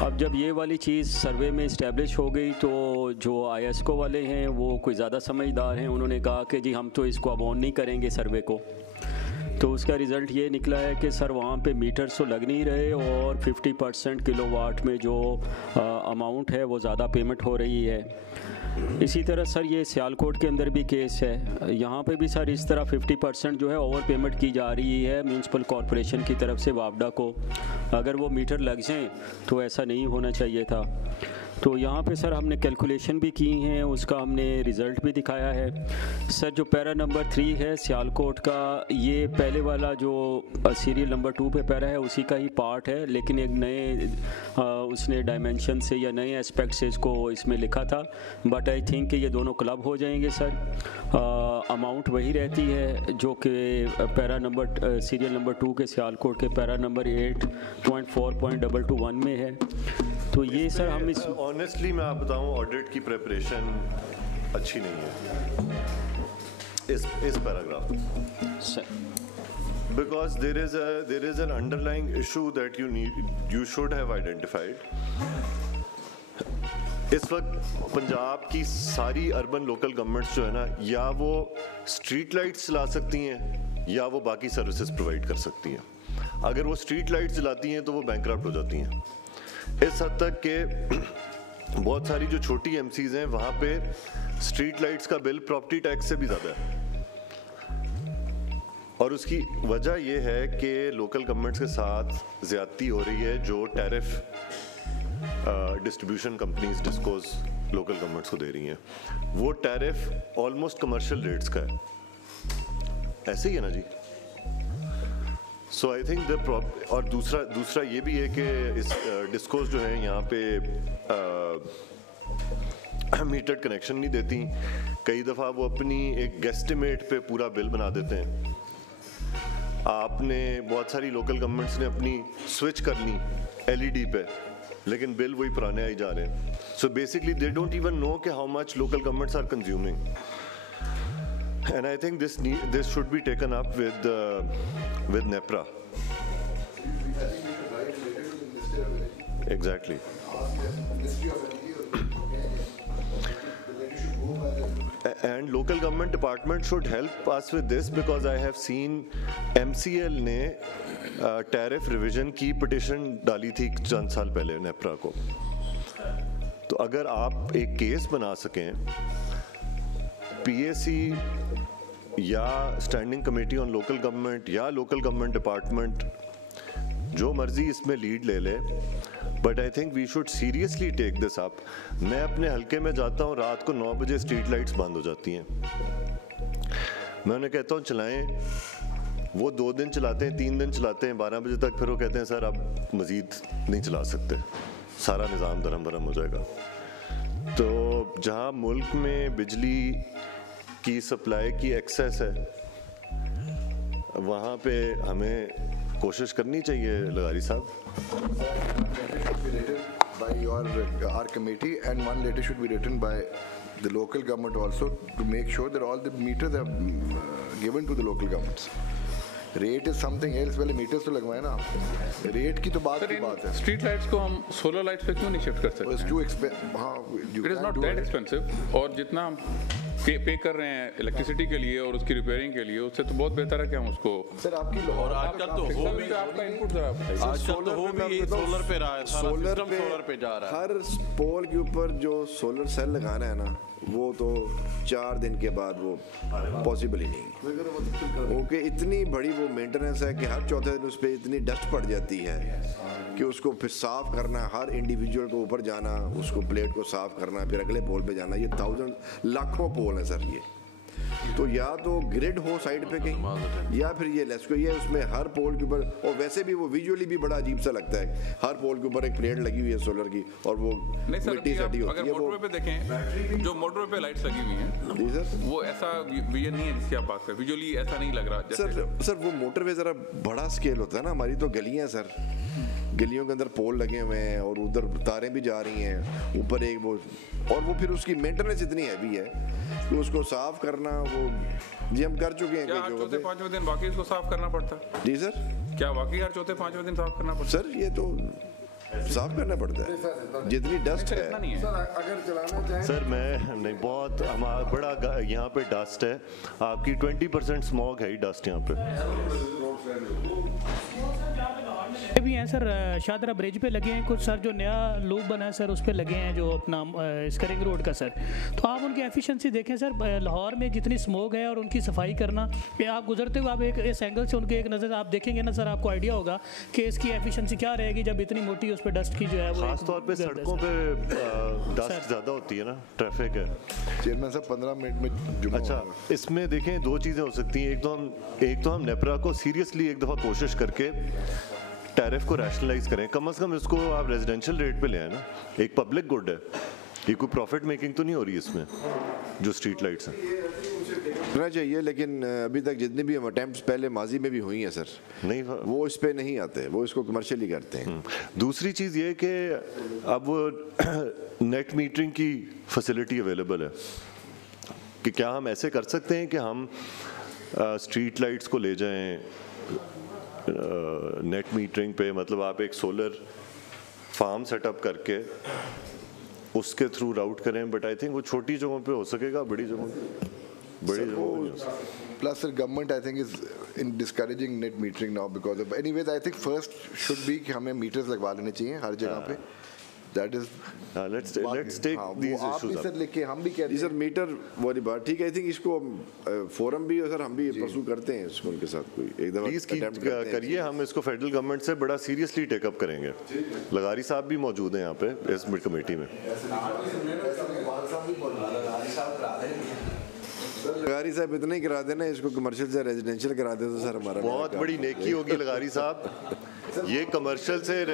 अब जब ये वाली चीज़ सर्वे में इस्टेब्लिश हो गई तो जो ISCO वाले हैं वो कोई ज़्यादा समझदार हैं, उन्होंने कहा कि जी हम तो इसको अब ऑन नहीं करेंगे सर्वे को। तो उसका रिज़ल्ट ये निकला है कि सर वहाँ पे मीटर्स तो लग नहीं रहे और 50% किलोवाट में जो अमाउंट है वो ज़्यादा पेमेंट हो रही है। इसी तरह सर ये सियालकोट के अंदर भी केस है, यहाँ पे भी सर इस तरह 50% जो है ओवर पेमेंट की जा रही है म्यूनसिपल कॉरपोरेशन की तरफ से वापडा को। अगर वो मीटर लग जाएं तो ऐसा नहीं होना चाहिए था। तो यहाँ पे सर हमने कैलकुलेशन भी की हैं, उसका हमने रिज़ल्ट भी दिखाया है। सर जो पैरा नंबर 3 है सियालकोट का, ये पहले वाला जो सीरियल नंबर 2 पे पैरा है उसी का ही पार्ट है, लेकिन एक नए उसने डायमेंशन से या नए एस्पेक्ट से इसको इसमें लिखा था। बट आई थिंक कि ये दोनों क्लब हो जाएंगे सर। अमाउंट वही रहती है जो कि पैरा नंबर सीरियल नंबर 2 के सियालकोट के पैरा नंबर 8.4.221 में है। तो ये सर हम इस ऑनेस्टली मैं आप बताऊं ऑडिट की प्रिपरेशन अच्छी नहीं है इस paragraph sir, because there is an underlying issue that you should have identified. इस वक्त पंजाब की सारी अर्बन लोकल गवर्नमेंट्स जो है ना, या वो स्ट्रीट लाइट्स चला सकती हैं या वो बाकी सर्विसेज प्रोवाइड कर सकती हैं। अगर वो स्ट्रीट लाइट्स जलाती हैं तो वो बैंकरप्ट हो जाती हैं। इस हद तक के बहुत सारी जो छोटी MCs हैं वहाँ पे स्ट्रीट लाइट्स का बिल प्रॉपर्टी टैक्स से भी ज़्यादा है। और उसकी वजह यह है कि लोकल गवर्नमेंट्स के साथ ज़्यादती हो रही है जो tariff distribution companies discoms local governments को दे रही हैं। वो टैरिफ ऑलमोस्ट कमर्शियल रेट्स का है, ऐसे ही है ना जी। सो आई थिंक और दूसरा ये भी है कि इस डिस्कोस जो है यहाँ पे मीटर्ड कनेक्शन नहीं देती। कई दफ़ा वो अपनी एक गेस्टिमेट पे पूरा बिल बना देते हैं। आपने बहुत सारी लोकल गवर्नमेंट्स ने अपनी स्विच कर ली LED पे, लेकिन बिल वही पुराने आई जा रहे हैं। So basically they don't even know कि how much local governments are consuming. And I think this should be taken up with NEPRA. Exactly. And local government department should help us with this because I have seen MCL ने tariff revision की petition डाली थी चंद साल पहले NEPRA को। तो अगर आप एक केस बना सकें PAC या standing committee on local government या लोकल गवर्नमेंट डिपार्टमेंट जो मर्जी इसमें लीड ले ले, but I think we should seriously take this up. मैं अपने हल्के में जाता हूँ, रात को 9 बजे स्ट्रीट लाइट्स बंद हो जाती हैं। मैं उन्हें कहता हूँ चलाएं, वो 2 दिन चलाते हैं, 3 दिन चलाते हैं, 12 बजे तक फिर वो कहते हैं सर अब मज़ीद नहीं चला सकते, सारा निज़ाम दरम बरम हो जाएगा। तो जहाँ मुल्क में बिजली की सप्लाई की एक्सेस है वहाँ पे हमें कोशिश करनी चाहिए लगारी साहब। By our committee, and one letter should be written by the local government also to make sure that all the meters are given to the local governments. Rate is something else, पहले metres तो लगवाए ना, rate की तो बात की बात है। स्ट्रीट लाइट्स को हम सोलर लाइट्स पे क्यों नहीं शिफ्ट कर सकते? It is not that expensive, और जितना हम पे कर रहे हैं इलेक्ट्रिसिटी के लिए और उसकी रिपेयरिंग के लिए, उससे तो बहुत बेहतर है कि हम उसको। सर आपकी और आजकल तो हो भी आपका इनपुट जरा बताइए। आजकल तो हो भी सोलर पे रहा है, सोलर पे जा रहा है। हर पोल के ऊपर जो सोलर सेल लगाना है ना, वो तो 4 दिन के बाद वो पॉसिबल ही नहीं है, क्योंकि इतनी बड़ी वो मेंटेनेंस है कि हर चौथे दिन उस पर इतनी डस्ट पड़ जाती है कि उसको फिर साफ करना, हर इंडिविजुअल को ऊपर जाना, उसको प्लेट को साफ करना, फिर अगले पोल पे जाना। ये 1000 लाखों पोल हैं सर ये। तो या तो ग्रिड हो साइड पे कहीं, या फिर ये लेस्को ये उसमें हर पोल के ऊपर, और वैसे भी वो विजुअली भी बड़ा अजीब सा लगता है, हर पोल के ऊपर एक प्लेट लगी हुई है सोलर की और वो मिट्टी सटी होती है। अगर मोटरवे पे देखें, जो मोटरवे पे लाइट्स लगी हुई हैं जी सर, वो ऐसा विजन नहीं है जिसकी आप बात कर, विजुअली ऐसा नहीं लग रहा। सर वो मोटरवे जरा बड़ा स्केल होता है ना, हमारी तो गलियां सर, गलियों के अंदर पोल लगे हुए हैं और उधर तारें भी जा रही हैं ऊपर एक वो, और वो फिर उसकी मेंटेनेंस इतनी हैवी है कि उसको साफ करना, वो जी हम कर चुके हैं क्या हर चौथे पांचवें दिन वाकई इसको साफ करना पड़ता है? जी सर, क्या वाकई हर चौथे पांचवें दिन साफ करना पड़ता है? सर ये तो साफ करना पड़ता है, जितनी डस्ट है। अगर चलाना चाहें सर मैं नहीं, बहुत हमारा बड़ा यहाँ पे डस्ट है, आपकी 20% स्मॉग है ही डस्ट यहाँ पे। भी हैं सर, शाहदरा ब्रिज पे लगे हैं कुछ सर, जो नया लूप बना है सर उस पे लगे हैं, जो अपना स्करिंग रोड का सर। तो आप उनकी एफिशिएंसी देखें सर, लाहौर में जितनी स्मोक है और उनकी सफाई करना, ये आप गुजरते हुए आप एक इस एंगल से उनके एक नज़र आप देखेंगे ना सर, आपको आइडिया होगा कि इसकी एफिशिएंसी क्या रहेगी जब इतनी मोटी उस पर डस्ट की जो है वो, खास तौर पे सड़कों पे डस्ट ज़्यादा होती है ना, ट्रैफिक है। चेयरमैन साहब 15 मिनट में जुम्मा। अच्छा, इसमें देखें दो चीज़ें हो सकती हैं, एक तो हम नेपरा को सीरियसली एक दफ़ा कोशिश करके टैरिफ को रैशनलाइज करें, कम से कम इसको आप रेजिडेंशियल रेट पे ले आए ना, एक पब्लिक गुड है, ये कोई प्रॉफिट मेकिंग तो नहीं हो रही इसमें जो स्ट्रीट लाइट्स हैं। होना चाहिए, लेकिन अभी तक जितनी भी अटेम्प्ट्स पहले माजी में भी हुई हैं सर, नहीं वो इस पे नहीं आते, वो इसको कमर्शियली करते हैं। दूसरी चीज़ ये कि अब वो नेट मीटरिंग की फैसिलिटी अवेलेबल है, कि क्या हम ऐसे कर सकते हैं कि हम स्ट्रीट लाइट्स को ले जाएं नेट मीटरिंग पे, मतलब आप एक सोलर फार्म सेटअप करके उसके थ्रू राउट करें, बट आई थिंक वो छोटी जगहों पे हो सकेगा, बड़ी जगहों plus sir government I think is in discouraging net metering now because of, anyways I think first should be कि हमें मीटर्स लगवा लेने चाहिए हर जगह पे, that is let's take these issues sir लेके हम भी कह रहे हैं सर मीटर वाली बात ठीक है, आई थिंक इसको फोरम भी सर हम भी परसू करते हैं इसको उनके साथ, कोई एक दफा प्लीज करिए, हम इसको फेडरल गवर्नमेंट से बड़ा सीरियसली टेकअप करेंगे। लगारी साहब भी मौजूद हैं यहाँ पे इस मिड कमेटी में। लगारी साहब इतना ही करा देना, इसको कमर्शियल से रेजिडेंशियल करा दे तो सर हमारा बहुत बड़ी नेकी होगी लगारी साहब, ये कमर्शियल से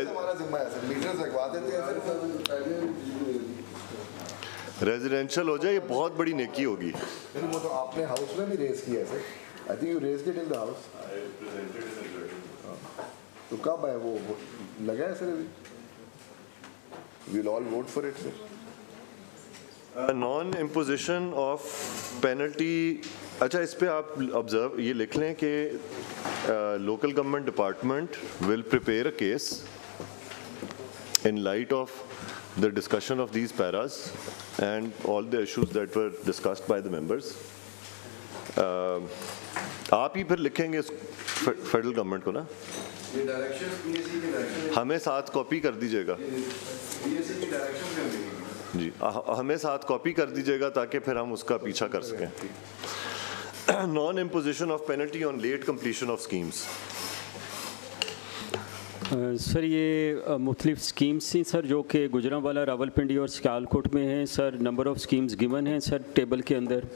रेजिडेंशियल हो जाए, ये बहुत बड़ी नेकी होगी। वो तो आपने हाउस में भी रेज किया है sir, I think you raised it in the house, तो कब है वो लगा है सर अभी, we will all vote for it sir. Non imposition of penalty, अच्छा इस पे आप ऑब्जर्व ये लिख लें कि local government department will prepare a case in light of the discussion of these paras and all the issues that were discussed by the members. आप ही फिर लिखेंगे फेडरल गवर्नमेंट को ना, हमें साथ कॉपी कर दीजिएगा जी, हमें साथ कॉपी कर दीजिएगा ताकि फिर हम उसका पीछा कर सकें। Non imposition of penalty on late completion of schemes. Sir ये मुख्तलिफ स्कीम्स थी सर, जो कि गुजरांवाला, रावलपिंडी और सियालकोट में हैं sir. Number of schemes given हैं सर टेबल के अंदर।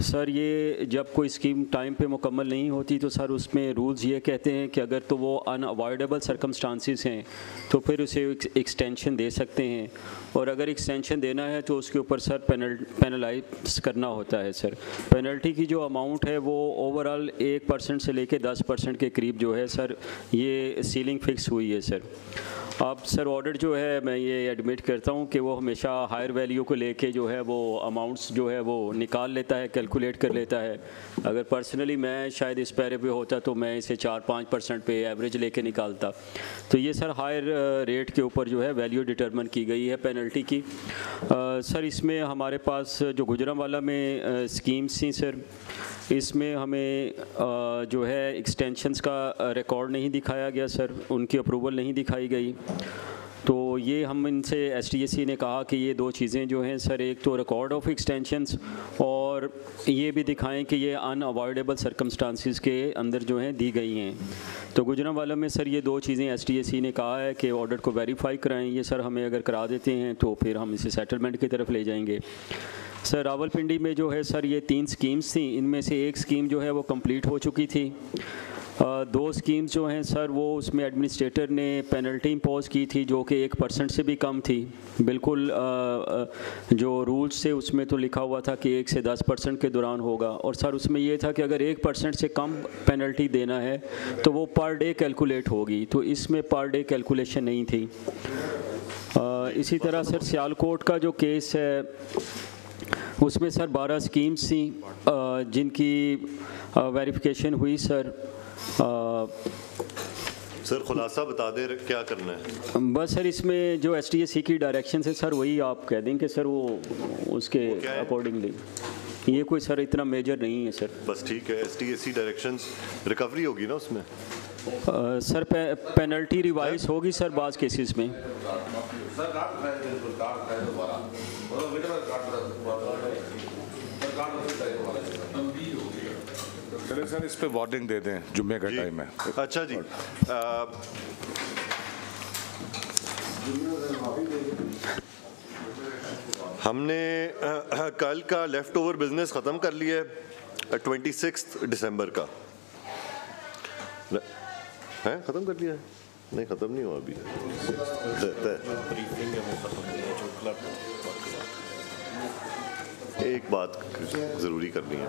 सर ये जब कोई स्कीम टाइम पे मुकम्मल नहीं होती तो सर उसमें रूल्स ये कहते हैं कि अगर तो वो अनअवॉइडेबल सर्कमस्टांसिस हैं तो फिर उसे एक्सटेंशन दे सकते हैं, और अगर एक्सटेंशन देना है तो उसके ऊपर सर पेनलाइज करना होता है सर। पेनल्टी की जो अमाउंट है वो ओवरऑल 1% से लेके 10% के करीब जो है सर ये सीलिंग फिक्स हुई है सर। अब सर ऑडिट जो है मैं ये एडमिट करता हूँ कि वो हमेशा हायर वैल्यू को लेके जो है वो अमाउंट्स जो है वो निकाल लेता है, कैलकुलेट कर लेता है। अगर पर्सनली मैं शायद इस पैरे पे होता तो मैं इसे 4-5% पे एवरेज लेके निकालता। तो ये सर हायर रेट के ऊपर जो है वैल्यू डिटरमिन की गई है पेनल्टी की। सर इसमें हमारे पास जो गुजरांवाला में स्कीम्स थी सर, इसमें हमें जो है एक्सटेंशंस का रिकॉर्ड नहीं दिखाया गया सर, उनकी अप्रूवल नहीं दिखाई गई। तो ये हम इनसे STAC ने कहा कि ये दो चीज़ें जो हैं सर, एक तो रिकॉर्ड ऑफ एक्सटेंशंस और और ये भी दिखाएं कि ये अनअवॉइडेबल सर्कमस्टांसिस के अंदर जो हैं दी गई हैं। तो गुजरांवाला में सर ये दो चीज़ें STAC ने कहा है कि ऑडिट को वेरीफाई कराएं। ये सर हमें अगर करा देते हैं तो फिर हम इसे सेटलमेंट की तरफ ले जाएंगे। सर रावलपिंडी में जो है सर ये 3 स्कीम्स थी, इनमें से एक स्कीम जो है वो कंप्लीट हो चुकी थी। 2 स्कीम्स जो हैं सर वो उसमें एडमिनिस्ट्रेटर ने पेनल्टी इम्पोज की थी जो कि 1% से भी कम थी। बिल्कुल जो रूल्स थे उसमें तो लिखा हुआ था कि 1 से 10% के दौरान होगा, और सर उसमें ये था कि अगर 1% से कम पेनल्टी देना है तो वो पर डे कैलकुलेट होगी, तो इसमें पर डे कैलकुलेशन नहीं थी। इसी तरह सर सियालकोट का जो केस है उसमें सर 12 स्कीम्स थी जिनकी वेरिफिकेशन हुई सर। सर खुलासा बता दे क्या करना है। बस सर इसमें जो STAC की डायरेक्शन है सर वही आप कह दें कि सर वो उसके अकॉर्डिंगली, ये कोई सर इतना मेजर नहीं है सर। बस ठीक है, STAC डायरेक्शंस रिकवरी होगी ना उसमें। सर पेनल्टी रिवाइज होगी सर बाज़ केसेस में। चले सर इस पे वार्निंग दे दें, जुम्मे का टाइम है। अच्छा जी, हमने कल का लेफ्ट ओवर बिजनेस ख़त्म कर लिया है 26 दिसंबर का है, ख़त्म कर लिया है? नहीं ख़त्म नहीं हुआ अभी। एक बात ज़रूरी करनी है।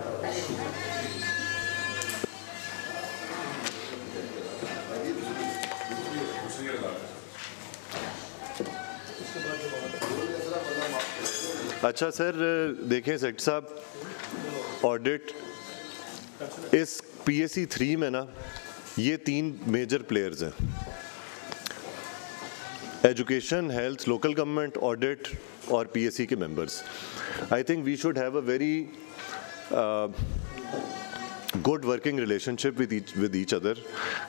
अच्छा सर देखें सेठ साहब, ऑडिट इस PAC 3 में ना ये 3 मेजर प्लेयर्स हैं, education, health, local government, audit और PAC के members. I think we should have a very good working relationship with each other,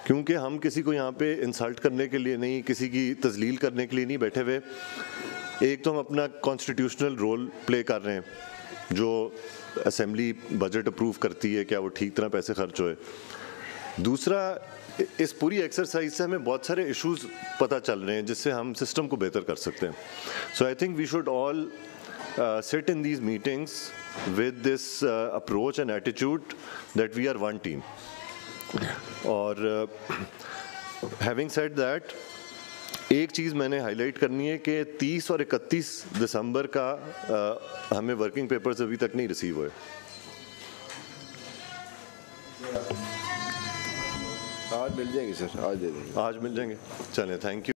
क्योंकि हम किसी को यहाँ पे इंसल्ट करने के लिए नहीं, किसी की तजलील करने के लिए नहीं बैठे हुए। एक तो हम अपना कॉन्स्टिट्यूशनल रोल प्ले कर रहे हैं, जो असेंबली बजट अप्रूव करती है क्या वो ठीक तरह पैसे खर्च होए। दूसरा, इस पूरी एक्सरसाइज से हमें बहुत सारे इश्यूज पता चल रहे हैं जिससे हम सिस्टम को बेहतर कर सकते हैं। So I think we should all sit in these meetings with this approach and attitude that we are one team. और having said that, एक चीज़ मैंने हाईलाइट करनी है कि 30 और 31 दिसंबर का हमें वर्किंग पेपर्स अभी तक नहीं रिसीव हुए। आज मिल जाएंगे सर, आज दे देंगे। आज मिल जाएंगे, चलें, थैंक यू।